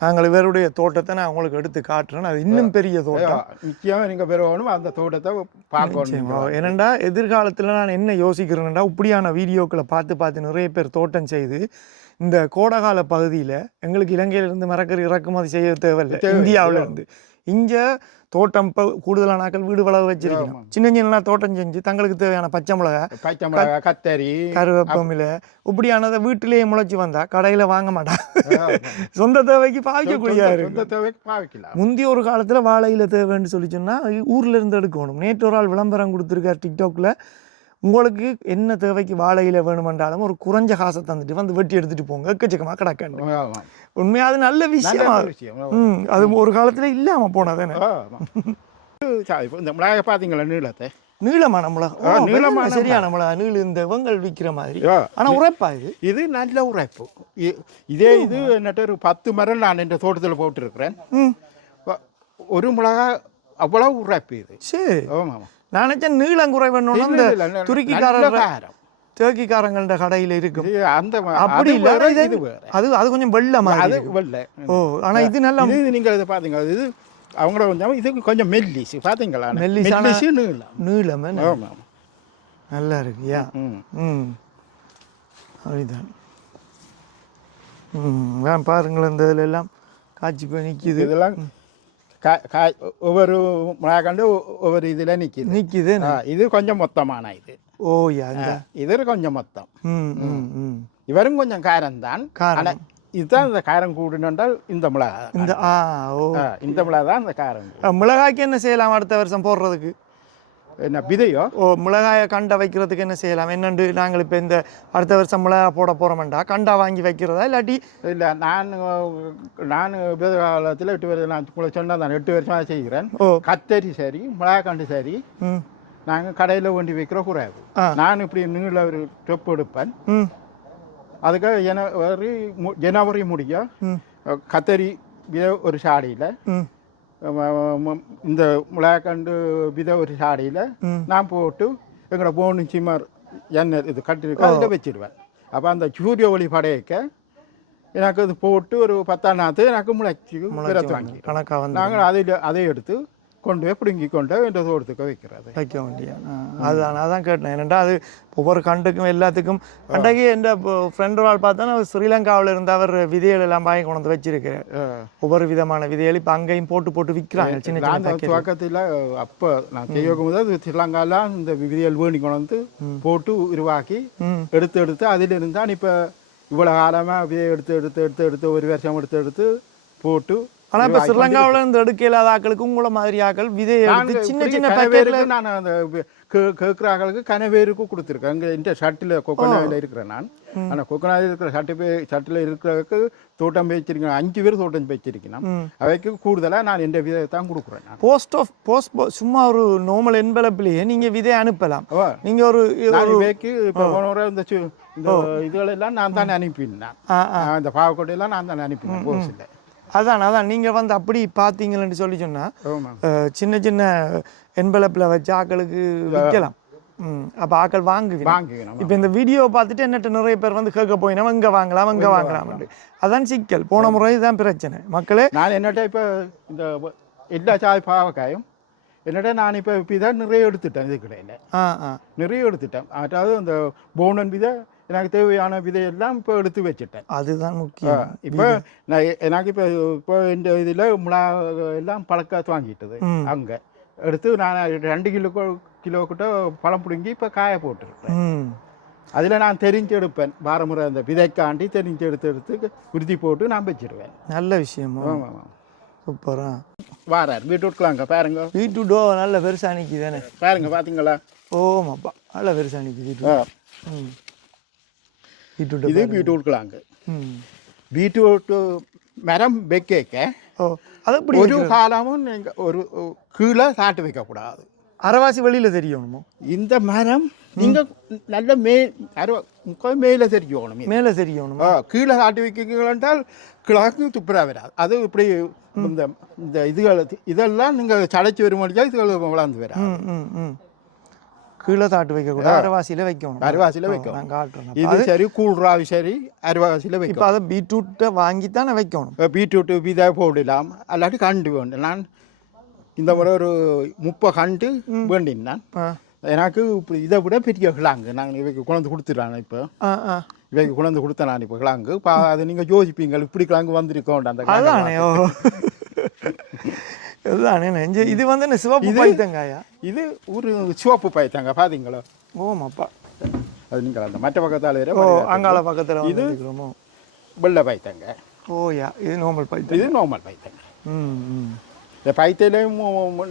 நாங்கள் இவருடைய தோட்டத்தை நான் உங்களுக்கு எடுத்து காட்டுறேன் அது இன்னும் பெரிய தோட்டம் நிச்சயமாக நீங்கள் பெறணும் அந்த தோட்டத்தை பார்க்கணும் ஏனெண்டா எதிர்காலத்தில் நான் என்ன யோசிக்கிறேன்டா இப்படியான வீடியோக்களை பார்த்து நிறைய பேர் தோட்டம் செய்து இந்த கோடைகால பகுதியில் எங்களுக்கு இலங்கையிலிருந்து மரக்கறி இறக்குமதி செய்ய தேவையில்லை இந்தியாவிலேருந்து இங்கே தோட்டம் இப்போ கூடுதலான ஆட்கள் வீடு வளவு வச்சிருக்கணும். சின்ன சின்ன தோட்டம் செஞ்சு தங்களுக்கு தேவையான பச்சை மிளகா, கத்தரி, கருவேப்பமில்லை இப்படியானதை வீட்டிலேயே முளைச்சி வந்தா கடையில் வாங்க மாட்டாங்க. சொந்த தேவைக்கு பாவிக்கக்கூடிய முந்தைய ஒரு காலத்தில் வாழையில தேவைன்னு சொல்லி சொன்னால் ஊரில் இருந்து எடுக்கணும். நேற்று ஒரு ஆள் விளம்பரம் கொடுத்துருக்கார் டிக்டாக்ல, உங்களுக்கு என்ன தேவைக்கு வாழையில வேணுமென்றாலும் ஒரு குறைஞ்ச காசை தந்துட்டு வந்து வெட்டி எடுத்துட்டு போங்க, எக்கச்சக்கமாக கிடக்கணும். உண்மையாக அது நல்ல விஷயம். அது ஒரு காலத்தில் இல்லாமல் போனதானே. இந்த மிளகாய் பார்த்தீங்களா நீளத்தை, நீளமான மிளகா, நீளமான சரியான மிளகா, நீள இந்த வெங்கல் விற்கிற மாதிரி. ஆனால் உரைப்பா இது நல்ல உரைப்பு. இதே இது என்னட்டு ஒரு 10 மரம் நான் என் தோட்டத்தில் போட்டுருக்கிறேன். ஒரு மிளகா அவ்வளவு உரைப்பு இது. சரி, ஆமாம். நான் நினைச்சேன் நீளம் குறைவன்னு இந்த துருக்கிக்காரங்கள கடையில் இருக்கும் அந்த அப்படி இல்லை. அது அது கொஞ்சம் வெள்ளமா வெள்ளை. ஓ, ஆனா இது நல்லா நீங்க இதை பாத்தீங்க, இது அவங்கள கொஞ்சம் இது கொஞ்சம் மெல்லிசு பாத்தீங்களா, மெல்லிசு நீளம் நல்லா இருக்குயா. அப்படிதான். பாருங்களேன், இந்த இதுல எல்லாம் காய்ச்சி போய் நிக்குது. இதெல்லாம் ஒவ்வொரு மிளகாண்டு ஒவ்வொரு இதுல நிக்குது. இது கொஞ்சம் மொத்தமான இது. ஓ யா, இது கொஞ்சம் மொத்தம். இவரும் கொஞ்சம் காரம் தான். இதுதான் இந்த காரம் கூடுனால் இந்த மிளகா, இந்த மிளகா தான் இந்த காரம். மிளகாய்க்கு என்ன செய்யலாம் அடுத்த வருஷம் போடுறதுக்கு? என்ன விதையோ? ஓ, மிளகாயை கண்டை வைக்கிறதுக்கு என்ன செய்யலாம்? என்னண்டு நாங்கள் இப்போ இந்த அடுத்த வருஷம் மிளகா போட போகிறோம்டா, கண்டா வாங்கி வைக்கிறதா இல்லாட்டி? இல்லை, நான் வித காலத்தில் 8 வருஷம், நான் உங்களுக்கு சொன்னால் தான் 8 வருஷமாக செய்கிறேன். கத்தரி சரி, மிளகா கண்டு சரி, நாங்கள் கடையில் வேண்டி வைக்கிற குறைவு. நான் இப்படி நீள ஒரு டொப்பு எடுப்பேன். அதுக்காக ஜனவரி முடிய கத்தரி வித ஒரு சாடியில், இந்த மிளகாக்கண்டு வித ஒரு சாடியில் நான் போட்டு எங்களோட போனு சிம்மர் எண்ணெய் இது கட்டிருக்க அதில் வச்சிடுவேன். அப்போ அந்த சூரிய ஒளி படையக்க எனக்கு அது போட்டு ஒரு 10 நாத்து எனக்கு முளைச்சி வாங்கி நாங்கள் அதை எடுத்து கொண்டு போய் பிடுங்கி கொண்டு இந்த தோட்டத்துக்கு வைக்க வேண்டிய. அதுதான் அதான் கேட்டேன். என்னென்னா அது ஒவ்வொரு கண்டுக்கும் எல்லாத்துக்கும். அன்றைக்கு என் ஃப்ரெண்ட் ஒரு ஆள் பார்த்தா நான் ஸ்ரீலங்காவில் இருந்து அவர் விதைகள் எல்லாம் வாங்கி கொண்டு வந்து வச்சிருக்கேன். ஒவ்வொரு விதமான விதைகள் இப்போ அங்கேயும் போட்டு விற்கிறாங்க சின்ன சின்ன துவக்கத்தில். அப்போ நான் செய்யும் போது ஸ்ரீலங்காலாம் இந்த விதைகள் வேண்டி கொண்டு வந்து போட்டு உருவாக்கி எடுத்து அதில் இருந்தால் இப்போ இவ்வளோ காலமாக விதையை எடுத்து ஒரு வருஷம் எடுத்து போட்டு. ஆனால் இப்போ ஸ்ரீலங்காவில் இருந்து எடுக்க இல்லாத ஆக்களுக்கு உங்களை மாதிரி ஆக்கள் விதையை எடுத்து சின்ன சின்ன பேக்கெட்டில் நான் அந்த கேட்குற ஆக்களுக்கு கனவேருக்கு கொடுத்துருக்கேன். அங்கே இந்த ஷர்ட்டில் கொக்கனாவில் இருக்கிறேன் நான். ஆனால் கொக்கனாவில் இருக்கிற ஷர்ட்டில் இருக்கிறதுக்கு தோட்டம் வச்சிருக்கேன். 5 பேர் தோட்டம் வச்சிருக்கேன். அவைக்கு கூடுதலாக நான் எந்த விதையை தான் கொடுக்குறேன். போஸ்ட் சும்மா ஒரு நார்மல் என்பலப்பிலேயே நீங்கள் விதையை அனுப்பலாம். நீங்கள் ஒரு விதைக்கு இப்போ போன முறை இந்த இதுகளெல்லாம் நான் தானே அனுப்பினேன். இந்த பாவக்கோட்டையெல்லாம் நான் தானே அனுப்பினேன் போஸ்டில். அதான் நீங்கள் வந்து அப்படி பார்த்தீங்களேன்னு சொல்லி சொன்னால் சின்ன சின்ன என்பலப்பில் வச்சு ஆக்களுக்கு விற்கலாம். அப்போ ஆக்கள் வாங்குவீங்க. இப்போ இந்த வீடியோவை பார்த்துட்டு என்னட்டு நிறைய பேர் வந்து கேட்க போயினா இங்கே வாங்கலாம். அதான் சிக்கல். போன முறை தான் பிரச்சனை மக்களே. நான் என்னட்ட இப்போ இந்த எல்லா சாய் பாவக்காயும் என்னட்ட நான் இப்போ இதான் நிறைய எடுத்துட்டேன். இது கிடையாது, நிறைய எடுத்துட்டேன். அதாவது இந்த போனன் விதை எனக்கு தேவையான விதையெல்லாம் இப்போ எடுத்து வச்சுட்டேன். அதுதான் முக்கியம். இப்போ நான் எனக்கு இப்போ இந்த இதில் எல்லாம் பழக்க வாங்கிட்டது. அங்கே எடுத்து நான் 2 கிலோ கிட்ட பழம் பிடுங்கி இப்போ காய போட்டுருக்கேன். அதில் நான் தெரிஞ்சு எடுப்பேன். வாரமுறை அந்த விதைக்காண்டி தெரிஞ்சு எடுத்து உறுதி போட்டு நான் வச்சிருவேன். நல்ல விஷயம். சூப்பரா. வாரார் பீட்ரூட்களாங்க பாருங்க. பீட்ரூட்டோ நல்ல பெருசாக நிற்கி தானே பாருங்க, பார்த்தீங்களா? ஓமாப்பா, நல்ல பெருசாக நிற்கி பீட்ரூட். இது பீட்ரூட்களாங்க. பீட்ரூட் மரம் வைக்க ஒரு காலமும் நீங்கள் ஒரு கீழே சாட்டு வைக்கக்கூடாது. அரைவாசி வெளியில் தெரியணுமோ? இந்த மரம் நீங்கள் நல்ல மேலே தெரியணும். மேலே தெரியணும். கீழே சாட்டு வைக்கிறீங்கன்றால் கிழக்கு துப்புரா வராது. அது இப்படி இந்த இதெல்லாம் நீங்கள் சடைச்சி வரும் முடியாது, இதுகள் வளர்ந்து வராது. கீழே தாட்டு வைக்கக்கூடாது, அரைவாசியில் வைக்கணும். அரைவாசியில் வைக்கணும். நான் காட்டுறேன். இது சரி, கூழ்ராவி சரி, அரைவாசியில் வைக்கணும். இப்போ அதை பீட்ரூட்டை வாங்கித்தானே வைக்கணும். பீட்ரூட்டு விதை போடலாம், அல்லாட்டி கண்டு வேண்டும். நான் இந்த முறை ஒரு 30 கண்டு வேண்டினான். எனக்கு இப்படி இதை விட பெரிய கிழங்கு நாங்கள் இவைக்கு குழந்தை கொடுத்துட்றாங்க. இப்போ இவைக்கு குழந்தை கொடுத்தேன் நான் இப்போ கிழங்கு. அது நீங்கள் யோசிப்பீங்க, இப்படி கிழங்கு வந்திருக்கோம் அந்த. இதுதானே இது வந்து என்ன சிவப்பு பைத்தங்காயா? இது ஒரு சிவப்பு பைத்தங்க பார்த்தீங்களா? ஓமாப்பா. அது நீங்கள் அந்த மற்ற பக்கத்தால் வேற. ஓ அங்கால பக்கத்தில் இது இருக்கிறோமோ? வெள்ளை பைத்தங்க. ஓயா, இது நார்மல் பைத்தங்க. இது நார்மல் பைத்தங்க. ம். இந்த பைத்திலையும்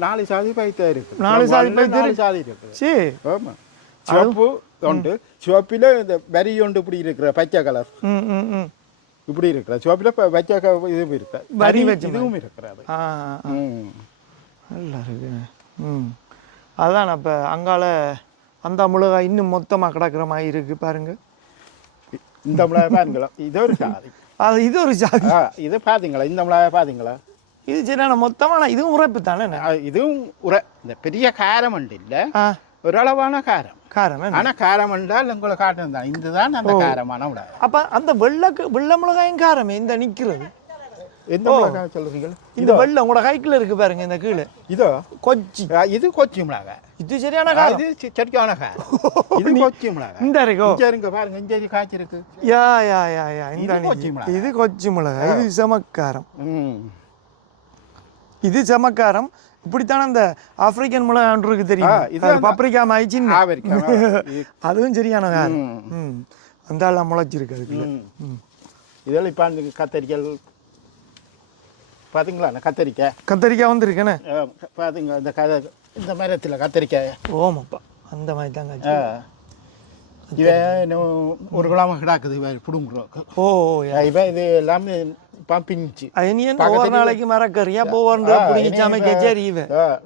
4 சாதி பைத்தம் இருக்கு. 4 சாதி பைத்தம் 4 சாதி இருக்கு. சரி. ஆமாம். சிவப்பு உண்டு. சிவப்பில் இந்த வரி ஒன்று இப்படி இருக்கிற பச்சை கலர். இப்படி இருக்கிற சிவப்பில் பச்சை இதுவும் இருக்கு. வரி வச்சு இதுவும் இருக்கிறது. நல்லா இருக்கு. அதான் அப்போ அங்கால அந்த மிளகாய் இன்னும் மொத்தமாக கிடக்கிற மாதிரி இருக்கு பாருங்க. இந்த மிளகாய் பாருங்களா? இது ஒரு சாதி. இது ஒரு சாதி. இது பார்த்தீங்களா? இந்த மிளகாய் பார்த்தீங்களா? இது சரியான மொத்தமான இதுவும் உரைப்பு தானே? இதுவும் இந்த பெரிய காரம் உண்டு இல்லை, ஒரு அளவான காரம். ஆனால் காரம் என்றால் உங்களை காட்டும் தான். இதுதான் அந்த காரமான மிளகாய். அப்போ அந்த வெள்ளை மிளகாயும் காரமே இந்த நிற்கிறது. எந்த மிளகாய் சொல்றீங்க? இந்த வெள்ளை உங்களோட கைக்குள்ள இருக்கு பாருங்க, இந்த கீழே. இதோ கொச்சி. இது கொச்சி மிளகாய். இது சரியான காரம். இது சரியான காரம். இது கொச்சி மிளகாய். இந்த இருக்கோ இங்க பாருங்க, இங்க காய்ச்சி இருக்கு. யா இந்த கொச்சி மிளகாய். இது கொச்சி மிளகாய். இது சமக்காரம். இது சமக்காரம். இப்படித்தானே அந்த ஆப்பிரிக்கன் மிளகாய் இருக்கு தெரியும், பப்ரிக்கா மாதிரி சின்ன, அதுவும் சரியான காரம். அந்த எல்லாம் முளைச்சிருக்கு அதுக்குள்ள. இதெல்லாம் இப்போ அந்த கத்தரிக்காய் பார்த்தீங்களா? கத்தரிக்காய் வந்துருக்கேண்ணே பார்த்தீங்க. இந்த மரத்தில் கத்தரிக்காய். ஓமாப்பா, அந்த மாதிரி தாங்க. இவன் ஒரு கிழமை கிடாக்குது பிடுங்குறோம். இவன் இது எல்லாமே பிஞ்சிச்சு. ஒவ்வொரு நாளைக்கு மரக்கறியா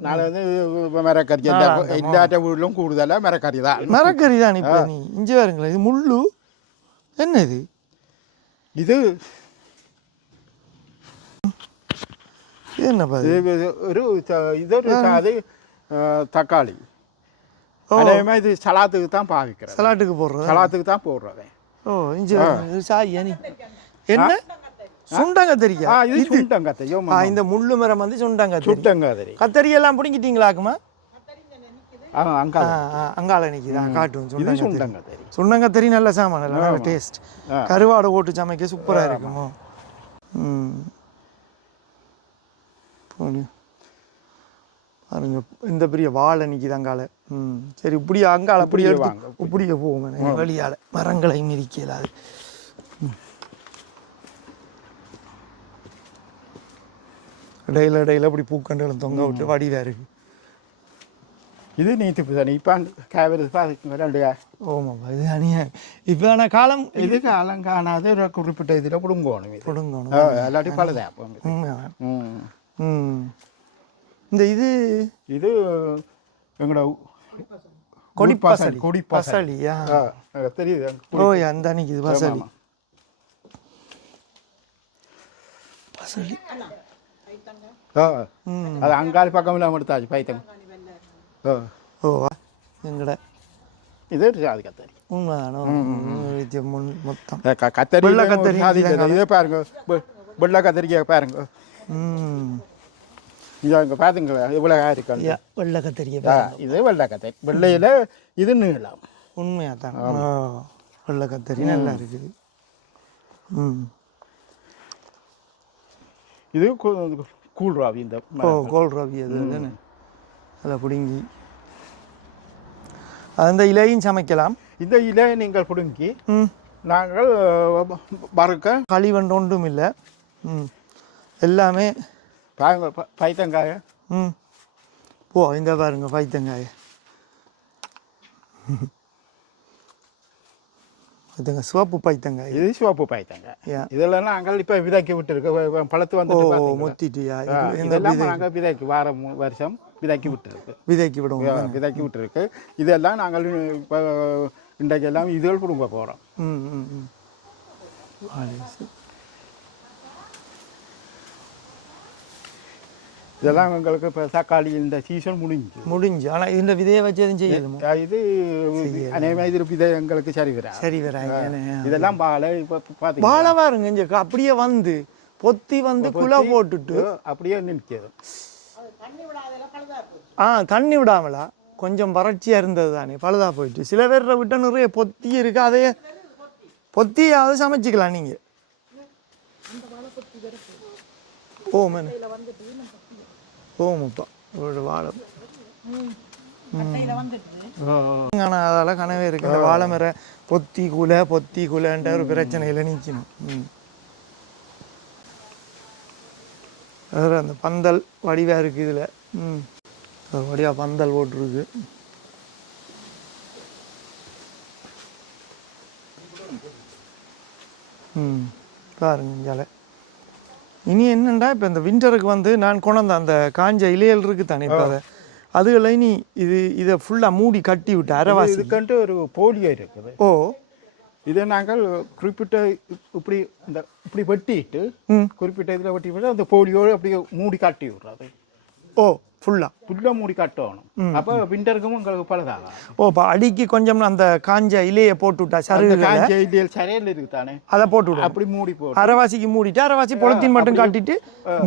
நாளை வந்து மரக்கறி இல்லாத வீட்டிலும் கூடுதலாக மரக்கறி தான். மரக்கறி தான். இப்போ நீ இஞ்சி பாருங்களேன், இது முள்ளு என்ன இது? இது என்னப்பா? ஒரு இதொரு சாதி தக்காளி. அதேமாதிரி இது சலாத்துக்கு தான் பாவிக்கிறேன். சலாத்துக்கு தான் போடுறது. ஓ இஞ்சி சாய் என்ன சுண்டங்கத்தரிக்கா? இது சுண்டங்கத்தரி. இந்த முள்ளு மரம் வந்து சுண்டங்கத்தரி. கத்தரி எல்லாம் பிடிங்கிட்டீங்களாக்குமா? அங்கால நிற்கிதான் காட்டும். சுண்டங்கத்தரி நல்ல சாமான், நல்ல டேஸ்ட். கருவாடை போட்டு சமைக்க சூப்பராக இருக்குமோ. பாருங்க, இந்த பெரிய வாழை நிற்கிது அங்கால. சரி, இப்படி அங்கால அப்படி எடுத்து இப்படியே போவோங்க வழியால். மரங்களை மிதிக்கலாது. இடையில இப்படி பூக்கண்டுகளும் தொங்க விட்டு வடிவாக இருக்கு. இது நீத்து பூசணி. இப்போ காய்வது. ஓமாப்பா, இது அணியா. இப்போ ஆனால் காலம் இது காலம் காணாத ஒரு குறிப்பிட்ட இதில் பிடுங்கணும். எல்லாத்தையும் பழுதான். இந்த இது எங்களோட பசலியா தெரியுது. ஓ அந்த அன்னைக்கு இது பசலி. அது அங்காளி பக்கம் இல்லாமல் எடுத்தாச்சு பைத்தங்க. ஓ எங்கட இது சாதி கத்தரி. உண்மைதானோ? மொத்தம் கத்தரி. இதே பாருங்க, வெள்ளை கத்தரிக்காய் பாருங்க. இங்கே பார்த்துங்க இவ்வளோ இருக்கு வெள்ளை கத்தரிக்காய். இது வெள்ளை கத்தரி. வெள்ளையில் இது நீளம். உண்மையாக தான். வெள்ளை கத்தரி நல்லா இருக்குது. இது கூழ் ராவி. இந்த கோல் ராவி அது தானே, அதில் பிடுங்கி அந்த இலையும் சமைக்கலாம். இந்த இலையை நீங்கள் பிடுங்கி நாங்கள் வறுக்க களிவண்டு ஒன்றும் இல்லை. எல்லாமே பைத்தங்காய. இந்த பாருங்க பைத்தங்காய. சிவப்பு பைத்தங்காய். இது சிவப்பு பைத்தங்காய். இதெல்லாம் நாங்கள் இப்போ விதைக்கி விட்டுருக்கு. பழத்து வந்து மொத்திட்டியா? இதெல்லாம் நாங்கள் விதைக்கு வருஷம் விதைக்கி விட்டுருக்கு. இதெல்லாம் நாங்கள் இப்போ இன்றைக்கு எல்லாம் இதுகள் பிடுங்க போகிறோம். இதெல்லாம் எங்களுக்கு இப்போ தக்காளி இந்த சீசன் முடிஞ்சு. ஆனால் இந்த விதையை வச்சு எதுவும் செய்யணுமா? இது அநேகமாக இது விதை எங்களுக்கு சரி வராது. இதெல்லாம் வாழை. இப்போ பார்த்தீங்க வாழை பாருங்க, இங்கே அப்படியே வந்து பொத்தி வந்து குலை போட்டுட்டு அப்படியே நிற்கிறது. தண்ணி விடாமலா? கொஞ்சம் வறட்சியாக இருந்தது தானே, பழுதாக போயிட்டு. சில பேர் விட்ட நிறைய பொத்தி இருக்கு, அதையே பொத்தியாவது சமைச்சிக்கலாம் நீங்கள். ஓ மேன ஓமுப்பா ஒரு வாழை ஆனால் அதால் கனவே இருக்குது இந்த வாழை மரம் பொத்தி குலைன்ற ஒரு பிரச்சனையில் நிற்கணும். வேறு அந்த பந்தல் வடிவாக இருக்குது இதில். ஒரு வடிவாக பந்தல் போட்டிருக்கு. பாருங்க ஜாலை. இனி என்னண்டா இப்போ இந்த விண்டருக்கு வந்து நான் கொண்டு அந்த காஞ்ச இலையல் இருக்குது தானே இப்போ அதுகளை இனி இதை ஃபுல்லாக மூடி கட்டி விட்டு அரைவாசி இதுக்கன்ட்டு ஒரு போலியோ இருக்குது. ஓ இதை நாங்கள் குறிப்பிட்ட இப்படி வெட்டிட்டு குறிப்பிட்ட இதில் வெட்டி விட்டு அந்த போலியோடு அப்படியே மூடி காட்டி விடுறது. ஓ ஃபுல்லாக மூடி காட்டணும். அப்போ விண்டருக்கும் உங்களுக்கு பழகாகும். ஓ இப்போ அடிக்கு கொஞ்சம் அந்த காஞ்ச இலையை போட்டு விட்டா காஞ்ச இலையில் சரையில் இருக்குது தானே அதை போட்டு விடும். அப்படி மூடி போட்டு அரைவாசிக்கு மூடிட்டு அரைவாசி பொலத்தின் மட்டும் காட்டிட்டு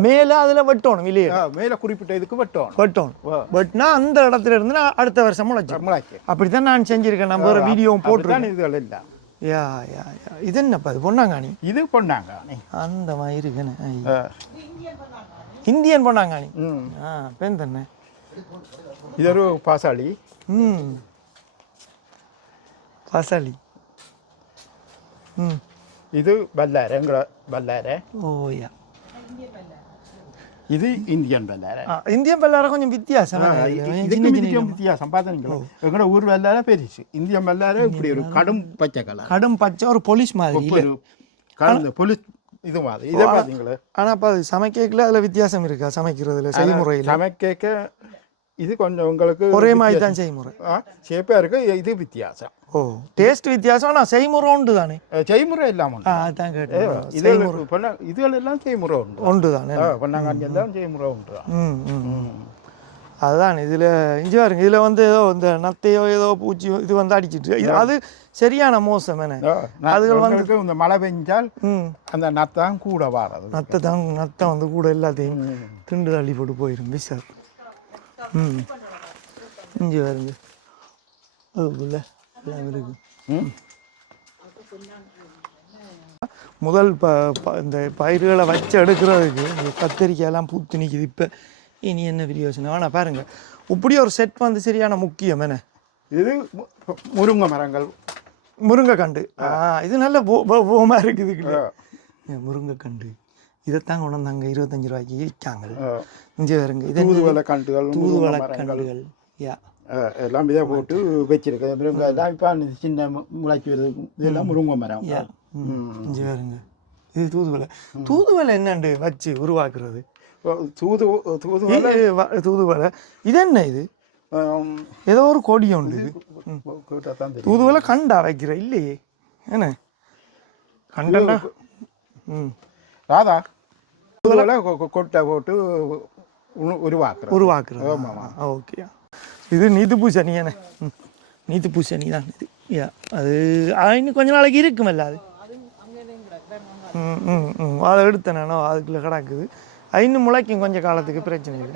மேலே அதில் வெட்டணும் இல்லையே. மேலே குறிப்பிட்ட இதுக்கு வெட்டணும். வெட்டினா அந்த இடத்துல இருந்து நான் அடுத்த வருஷம் முளைச்சு அப்படித்தான் நான் செஞ்சிருக்கேன். நம்ம ஒரு வீடியோவும் போட்டுருக்கேன். இதுகள் இல்லை. யா யா யா இது என்னப்பா இது பொன்னாங்கானி? இது பொன்னாங்கானி அந்த மாதிரி இருக்குன்னு இந்தியன் பொன்னாங்கானி. பெண் தானே. இது ஒரு பாசாளி. பாசாளி. இது பல்லாரை பல்லாரை. ஓயா இது இந்தியன் பல்லாரை. இந்தியன் பல்லாரை கொஞ்சம் வித்தியாசம். வித்தியாசம் பார்த்தீங்களா? எங்களோட ஊர் பல்லாரை பெருசு. இந்தியன் பல்லாரை இப்படி ஒரு கடும் பச்சை கலர். கடும் பச்சை ஒரு போலீஸ் மாதிரி. கலந்த போலீஸ் இது மாதிரி. இதை பார்த்தீங்களா? ஆனால் அப்போ அது சமைக்கல அதில் வித்தியாசம் இருக்கா? சமைக்கிறதுல செய்முறையில் சமைக்க இது கொஞ்சம் உங்களுக்கு ஒரே மாதிரி தான் செய்முறை. சேப்பாக இருக்கு. இது வித்தியாசம். ஓ டேஸ்ட் வித்தியாசம். ஆனால் செய்முறை உண்டு தானே? செய்முறை இல்லாமல் அதான் கேட்டேன். இதுகள் எல்லாம் செய்முறை உண்டு தானே? பொன்னாங்கானி எல்லாம் செய்முறை உண்டு. அதுதான் இதில் இஞ்சி பாருங்க. இதில் வந்து ஏதோ இந்த நத்தையோ ஏதோ பூச்சியோ இது வந்து அடிச்சிட்டு அது சரியான மோசம். அதுகள் வந்து இந்த மழை பெஞ்சால் அந்த நத்தான் கூட வாரது. நத்தை வந்து கூட எல்லாத்தையும் திண்டு தள்ளி போட்டு போயிடும். விசார் இஞ்சி பாருங்க. அதுக்குள்ள எல்லாம் இருக்கு. முதல் இந்த பயிர்களை வச்சு எடுக்கிறதுக்கு கத்தரிக்காயெல்லாம் பூத்து நிற்கிது. இப்போ இனி என்ன விரியோசனை ஆனால் பாருங்கள் இப்படி ஒரு செட் வந்து சரியான முக்கியம். என்ன இது முருங்கை மரங்கள். முருங்கைக்கண்டு. இது நல்ல போமா இருக்குது. முருங்கைக்கண்டு இதைத்தான் கொண்டு வந்தாங்க 25 ரூபாய்க்கு விற்காங்க. இங்கே வருங்க. இது தூதுவளை கண்டுகள். யா எல்லாம் இதை போட்டு வச்சிருக்கேன். முருங்கை எல்லாம் இப்போ சின்ன முளைச்சி வருது. இதெல்லாம் முருங்கை மரம். இங்கே வருங்க. இது தூதுவளை என்னண்டு வச்சு உருவாக்குறது. தூதுவளை இது என்ன? இது ஏதோ ஒரு கொடி உண்டு. தூதுவளை கண்டா வைக்கிற இல்லையே என்ன கண்டா? ராதா தூதுவளை கொட்டை போட்டு உருவாக்குறது. ஓகே. இது நீத்து பூசணி. என்ன நீத்து பூசணி தான் இது. அது இன்னும் கொஞ்ச நாளைக்கு இருக்குமல்ல. அது அதை எடுத்தேன் நானோ. அதுக்குள்ளே கிடக்குது. இன்னும் முளைக்கும் கொஞ்சம் காலத்துக்கு. பிரச்சனை இல்லை.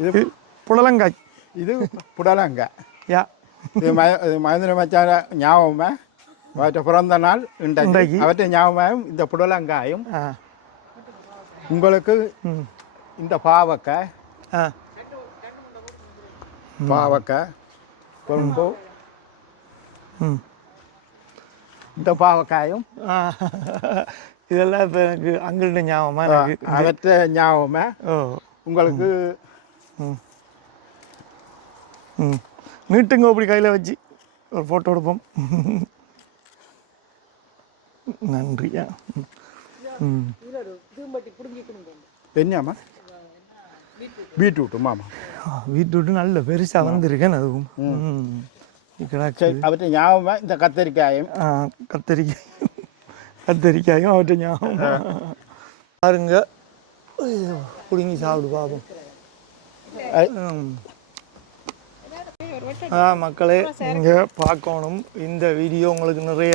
இது புடலங்காய். இது புடலங்காய். யா இது மகேந்திர மச்சான் ஞாபகமே அவற்றை பிறந்த நாள் இன்றைக்கு. அவற்றை ஞாபகம் இந்த புடலங்காயும் உங்களுக்கு இந்த பாவக்காய் கொழும்பு இந்த பாவக்காயும் இதெல்லாம் இப்போ எனக்கு அங்கிட்ட ஞாபகமா எனக்கு அவற்றை ஞாபகமே உங்களுக்கு. நீட்டுங்க அப்படி கையில் வச்சு ஒரு ஃபோட்டோ எடுப்போம். நன்றியா. என்னம்மா பீட்ரூட்டு மாமா பீட்ரூட்டு நல்ல பெருசாக வந்திருக்கேன். அதுவும் அவற்றை ஞாபகமாக இந்த கத்தரிக்காயும் கத்தரிக்காயும் அவற்றை ஞாபகம் பாருங்க. பிடுங்கி சாப்பிடு பார்ப்போம். மக்களே நீங்கள் பார்க்கணும். இந்த வீடியோ உங்களுக்கு நிறைய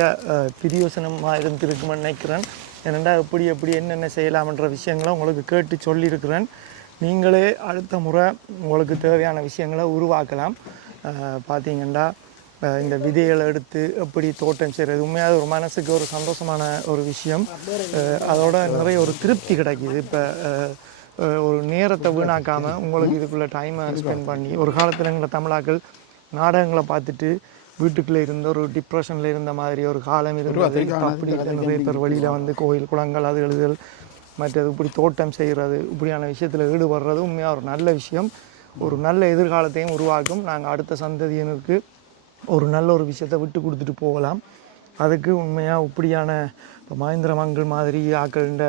பிரியோசனமாக இருந்திருக்குமென்னு நினைக்கிறேன். ஏனெண்டா எப்படி என்னென்ன செய்யலாம்ன்ற விஷயங்களை உங்களுக்கு கேட்டு சொல்லியிருக்கிறேன். நீங்களே அடுத்த முறை உங்களுக்கு தேவையான விஷயங்களை உருவாக்கலாம். பார்த்தீங்கன்னா இந்த விதைகளை எடுத்து எப்படி தோட்டம் செய்கிறது உண்மையாக ஒரு மனசுக்கு ஒரு சந்தோஷமான ஒரு விஷயம். அதோட நிறைய ஒரு திருப்தி கிடைக்கிது. இப்போ ஒரு நேரத்தை வீணாக்காமல் உங்களுக்கு இதுக்குள்ளே டைமை ஸ்பெண்ட் பண்ணி ஒரு காலத்தில் எங்களை தமிழாக்கள் நாடகங்களை பார்த்துட்டு வீட்டுக்குள்ளே இருந்த ஒரு டிப்ரெஷனில் இருந்த மாதிரி ஒரு காலம் இருந்தது. அப்படி நிறைய பேர் வழியில் வந்து கோயில் குளங்கள் அது எழுதுதல் மற்றது இப்படி தோட்டம் செய்கிறது இப்படியான விஷயத்தில் ஈடுபடுறது உண்மையாக ஒரு நல்ல விஷயம். ஒரு நல்ல எதிர்காலத்தையும் உருவாக்கும். நாங்கள் அடுத்த சந்ததியினருக்கு ஒரு நல்ல ஒரு விஷயத்தை விட்டு கொடுத்துட்டு போகலாம். அதுக்கு உண்மையாக இப்படியான இப்போ மகேந்திர மங்கள் மாதிரி ஆக்கள்கிட்ட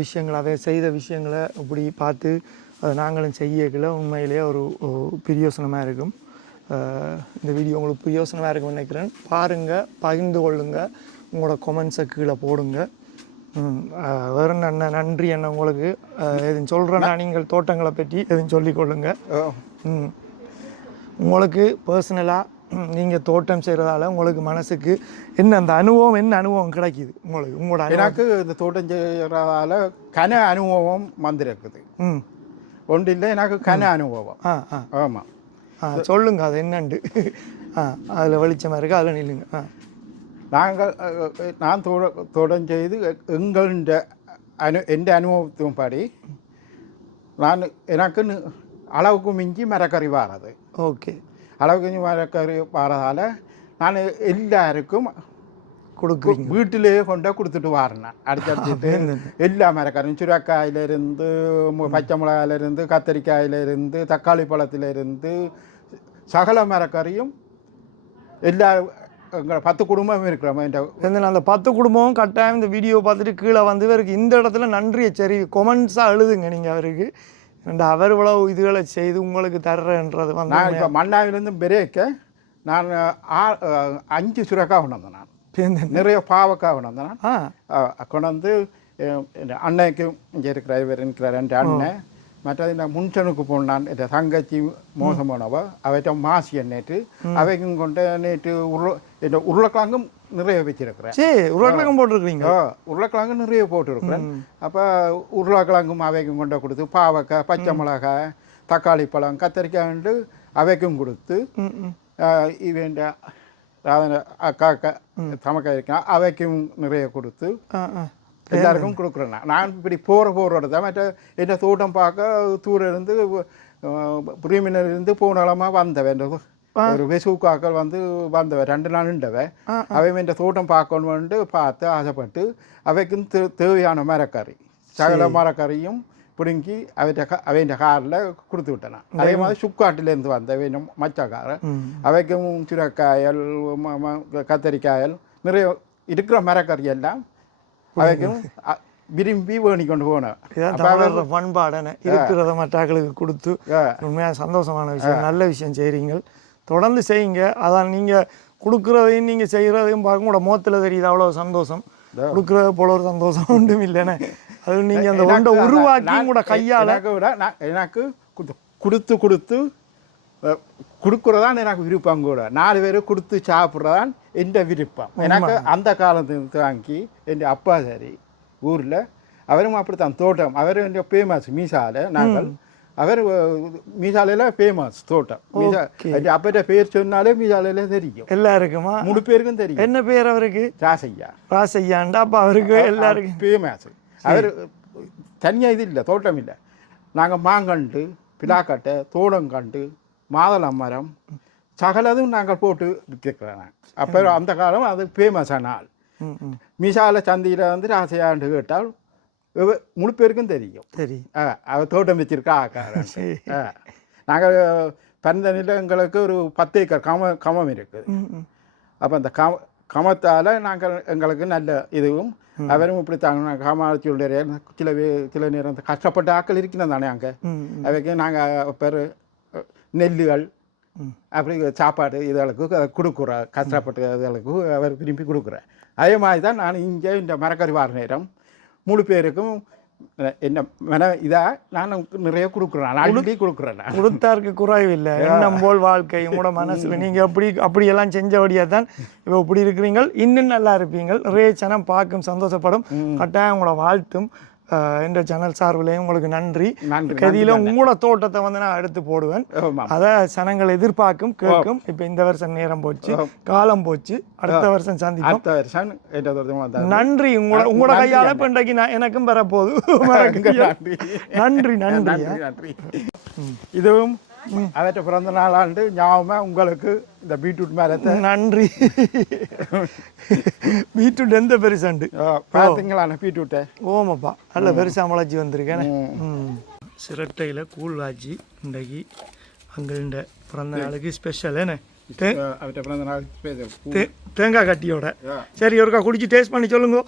விஷயங்கள் அதை செய்த விஷயங்களை இப்படி பார்த்து அதை நாங்களும் செய்யக்கல உண்மையிலேயே ஒரு பிரயோசனமாக இருக்கும். இந்த வீடியோ உங்களுக்கு பிரயோசனமாக இருக்கும்னு நினைக்கிறேன். பாருங்கள், பகிர்ந்து கொள்ளுங்கள், உங்களோட கொமெண்ட்ஸை கீழே போடுங்க. வேறு என்ன நன்றி என்ன உங்களுக்கு எதுவும் சொல்கிறேன்னா நீங்கள் தோட்டங்களை பற்றி எதுவும் சொல்லிக்கொள்ளுங்க. உங்களுக்கு பர்சனலாக நீங்கள் தோட்டம் செய்கிறதால உங்களுக்கு மனசுக்கு என்ன அந்த அனுபவம் என்ன அனுபவம் கிடைக்கிது உங்களுக்கு உங்களோட? எனக்கு இந்த தோட்டம் செய்கிறதால கன அனுபவம் வந்திருக்குது. ஒன்று இல்லை, எனக்கு கன அனுபவம். ஆமாம், சொல்லுங்க அது என்னண்டு. அதில் வெளிச்சமாக இருக்குது, அதில் நில்லுங்க. நான் தோட்டம் செய்து எங்களுடைய எந்த அனுபவத்தும் படி எனக்கு அளவுக்கு மிஞ்சி மரக்கறி வாரது. ஓகே, அளவுக்கு மிஞ்சி மரக்கறி வாரதால் நான் எல்லாருக்கும் கொடுக்குறேன், வீட்டிலேயே கொண்டு கொடுத்துட்டு வாரினேன். அடுத்தடுத்து எல்லா மரக்கறியும் சுரக்காயிலிருந்து பச்சை மிளகாயிலிருந்து கத்திரிக்காயிலிருந்து தக்காளி பழத்திலிருந்து சகல மரக்கறியும் எல்லா எங்கள் 10 குடும்பம் இருக்கிறோம். அந்த 10 குடும்பமும் கட்டாயம் இந்த வீடியோ பார்த்துட்டு கீழே வந்து இவருக்கு இந்த இடத்துல நன்றியை சரி கொமெண்ட்ஸாக எழுதுங்க நீங்கள் அவருக்கு. அவர் இவ்வளவு இதுகளை செய்து உங்களுக்கு தர்றன்றது வந்து நான் இப்போ மன்னாவிலேருந்து பிரேக்க நான் 5 சுரக்காய் கொண்டு வந்தேன். நான் நிறைய பாவக்காய் கொண்டு வந்தேன். கொண்டு வந்து அன்னைக்கு இங்கே இருக்கிற இவர் இருக்கிற 2 அண்ணன், மற்றது இந்த முன்சனுக்கு போனான் என் தங்கச்சி மோசம் போனவ அவற்ற மாசி நேற்று அவைக்கும் கொண்டு நேற்று உருளைக்கிழங்கும் நிறைய வச்சிருக்கிறேன். உருளைக்கிழங்கு போட்டுருக்கீங்க? உருளைக்கிழங்கு நிறைய போட்டுருக்குறேன். அப்போ உருளைக்கிழங்கும் அவைக்கும் கொண்டு கொடுத்து பாவக்காய் பச்சை மிளகாய் தக்காளி பழம் கத்திரிக்காய் அவைக்கும் கொடுத்து இவன் அக்கா தமக்காய் இருக்கான் அவைக்கும் நிறைய கொடுத்து எல்லாருக்கும் கொடுக்குறேன். நான் இப்படி போகிறோட தான் மற்ற என்ன தோட்டம் பார்க்க தூரம் இருந்து பிரிமினர்லேருந்து போனாலமாக வந்தவன் ஒரு வெசுக்காக்கள் வந்து வந்தவன் 2 நாள் நின்றவன். அவன் இந்த தோட்டம் பார்க்கணுன்ட்டு பார்த்து ஆசைப்பட்டு அவைக்கும் தேவையான மரக்கறி சகல மரக்கறியும் பிடுங்கி அவன் காரில் கொடுத்து விட்டேன். அதே மாதிரி சுக்காட்டிலேருந்து வந்த வேணும் மச்சக்காரன் அவைக்கும் சுரக்காயல் கத்தரிக்காயல் நிறைய இருக்கிற மரக்கறி எல்லாம் அவைக்கும் விரும்பி வேணி கொண்டு போனேன். பண்பாடனை இருக்கிறத மற்றாக்களுக்கு கொடுத்து உண்மையாக சந்தோஷமான விஷயம், நல்ல விஷயம் செய்கிறீங்க. தொடர்ந்து செய்யுங்க. அதான் நீங்கள் கொடுக்குறதையும் நீங்கள் செய்கிறதையும் பார்க்க கூட முகத்தில் தெரியுது அவ்வளோ சந்தோஷம். கொடுக்குறது போல ஒரு சந்தோஷம் ஒன்றும் இல்லைன்னு அது நீங்கள் அந்த ஒன்றை உருவாக்கி கூட கையால் எனக்கு கொடுத்து கொடுத்து கொடுக்குறதான் எனக்கு விருப்பம் கூட. 4 பேர் கொடுத்து சாப்பிட்றதான் எந்த விருப்பம். எனக்கு அந்த காலத்துக்கு வாங்கி என் அப்பா சரி ஊரில் அவரும் அப்படித்தான் தோட்டம். அவர் என் ஃபேமஸ் மீசாலை. நாங்கள் அவர் மீசாலையில் ஃபேமஸ் தோட்டம். அப்பட்ட பேர் சொன்னாலே மீசாலையில் தெரியும் எல்லாருக்குமா, 3 பேருக்கும் தெரியும். என்ன பேர் அவருக்கு? ராசையா. ராசையாண்டா அப்போ அவருக்கு எல்லாருக்கும் ஃபேமஸ். அவர் தனியாக இது இல்லை, தோட்டம் இல்லை. நாங்கள் மாங்கண்டு பிலாக்கட்டை தோடங்கண்டு மாதளம் மரம் சகலதும் நாங்கள் போட்டு விற்கிறோம். அப்போ அந்த காலம் அது ஃபேமஸான ஆள். மீசால சந்தையில் வந்து ராசையாண்டு கேட்டால் 3 பேருக்கும் தெரியும். சரி, அவர் தோட்டம் வச்சிருக்கா ஆக்காரன். நாங்கள் பந்தனில் எங்களுக்கு ஒரு 10 ஏக்கர் கமம் இருக்குது. அப்போ அந்த கமத்தால் நாங்கள் எங்களுக்கு நல்ல இதுவும் அவரும் இப்படி தாங்க காமாட்சியுடைய சில நேரம் கஷ்டப்பட்ட ஆக்கள் இருக்கிறோம் தானே அங்கே. அவைக்கு நாங்கள் பேர் நெல்லுகள் அப்படி சாப்பாடு இதுகளுக்கு கொடுக்குறோம். கஷ்டப்பட்ட இதுகளுக்கு அவர் விரும்பி கொடுக்குறேன். அதே மாதிரி தான் நான் இங்கே இந்த மரக்கறி வார நேரம் 3 பேருக்கும் என்ன இதாக நான் நிறைய கொடுக்குறேன். அள்ளி கொடுக்குறேன். கொடுத்தாருக்கு குறைவு இல்லை. எண்ணம் போல் வாழ்க்கை உங்களோட மனசில் நீங்கள் அப்படியெல்லாம் செஞ்சபடியாக தான் இப்போ இப்படி இருக்கிறீங்க. இன்னும் நல்லா இருப்பீங்க. நிறைய சனம் பார்க்கும் சந்தோஷப்படும். கட்டாயம் உங்களோட வாழ்த்தும். என்ற சேனல் சார்பிலையும் உங்களுக்கு நன்றி. நன்றி. கதியில் உங்களோட தோட்டத்தை வந்து நான் எடுத்து போடுவேன். ஆமாம். அதை சனங்கள் எதிர்பார்க்கும் கேட்கும். இப்போ இந்த வருஷம் நேரம் போச்சு, காலம் போச்சு, அடுத்த வருஷம் சந்திப்போம். அடுத்த வருஷம் நன்றி. உங்களோட கையால் இப்போ இன்றைக்கு நான் எனக்கும் பெறப்போகுது. நன்றி நன்றி நன்றி. இதுவும் அவற்றை பிறந்த நாளாண்டு ஞாபகமாக உங்களுக்கு இந்த பீட்ரூட் மரத்தை நன்றி. பீட்ரூட் எந்த பெருசாண்டு பார்த்தீங்களாண்ணே பீட்ரூட்டை? ஓமாப்பா நல்ல பெருசாக முளைச்சி வந்திருக்கேன். சிரட்டையில் கூழ் காய்ச்சி இன்றைக்கு அங்கே பிறந்த நாளுக்கு ஸ்பெஷல் என்ன அவற்றை பிறந்த நாள் தேங்காய் கட்டியோட. சரி ஒருக்கா குடிச்சு டேஸ்ட் பண்ணி சொல்லுங்க.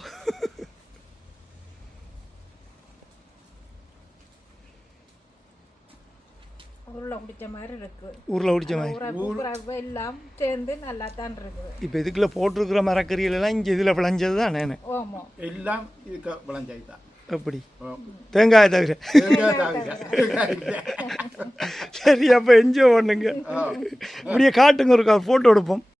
ஊரில் குடிச்ச மாதிரி எல்லாம் சேர்ந்து நல்லா தான் இருக்குது. இப்போ இதுக்குள்ள போட்டிருக்கிற மரக்கறிகள் எல்லாம் இங்கே இதில் விளைஞ்சது தான் நான் எல்லாம் இதுக்கு விளைஞ்சது தான். எப்படி தேங்காயை தவிர. சரி அப்போ என்ஜாய் பண்ணுங்க. இப்படியே காட்டுங்க, இருக்கா ஃபோட்டோ எடுப்போம்.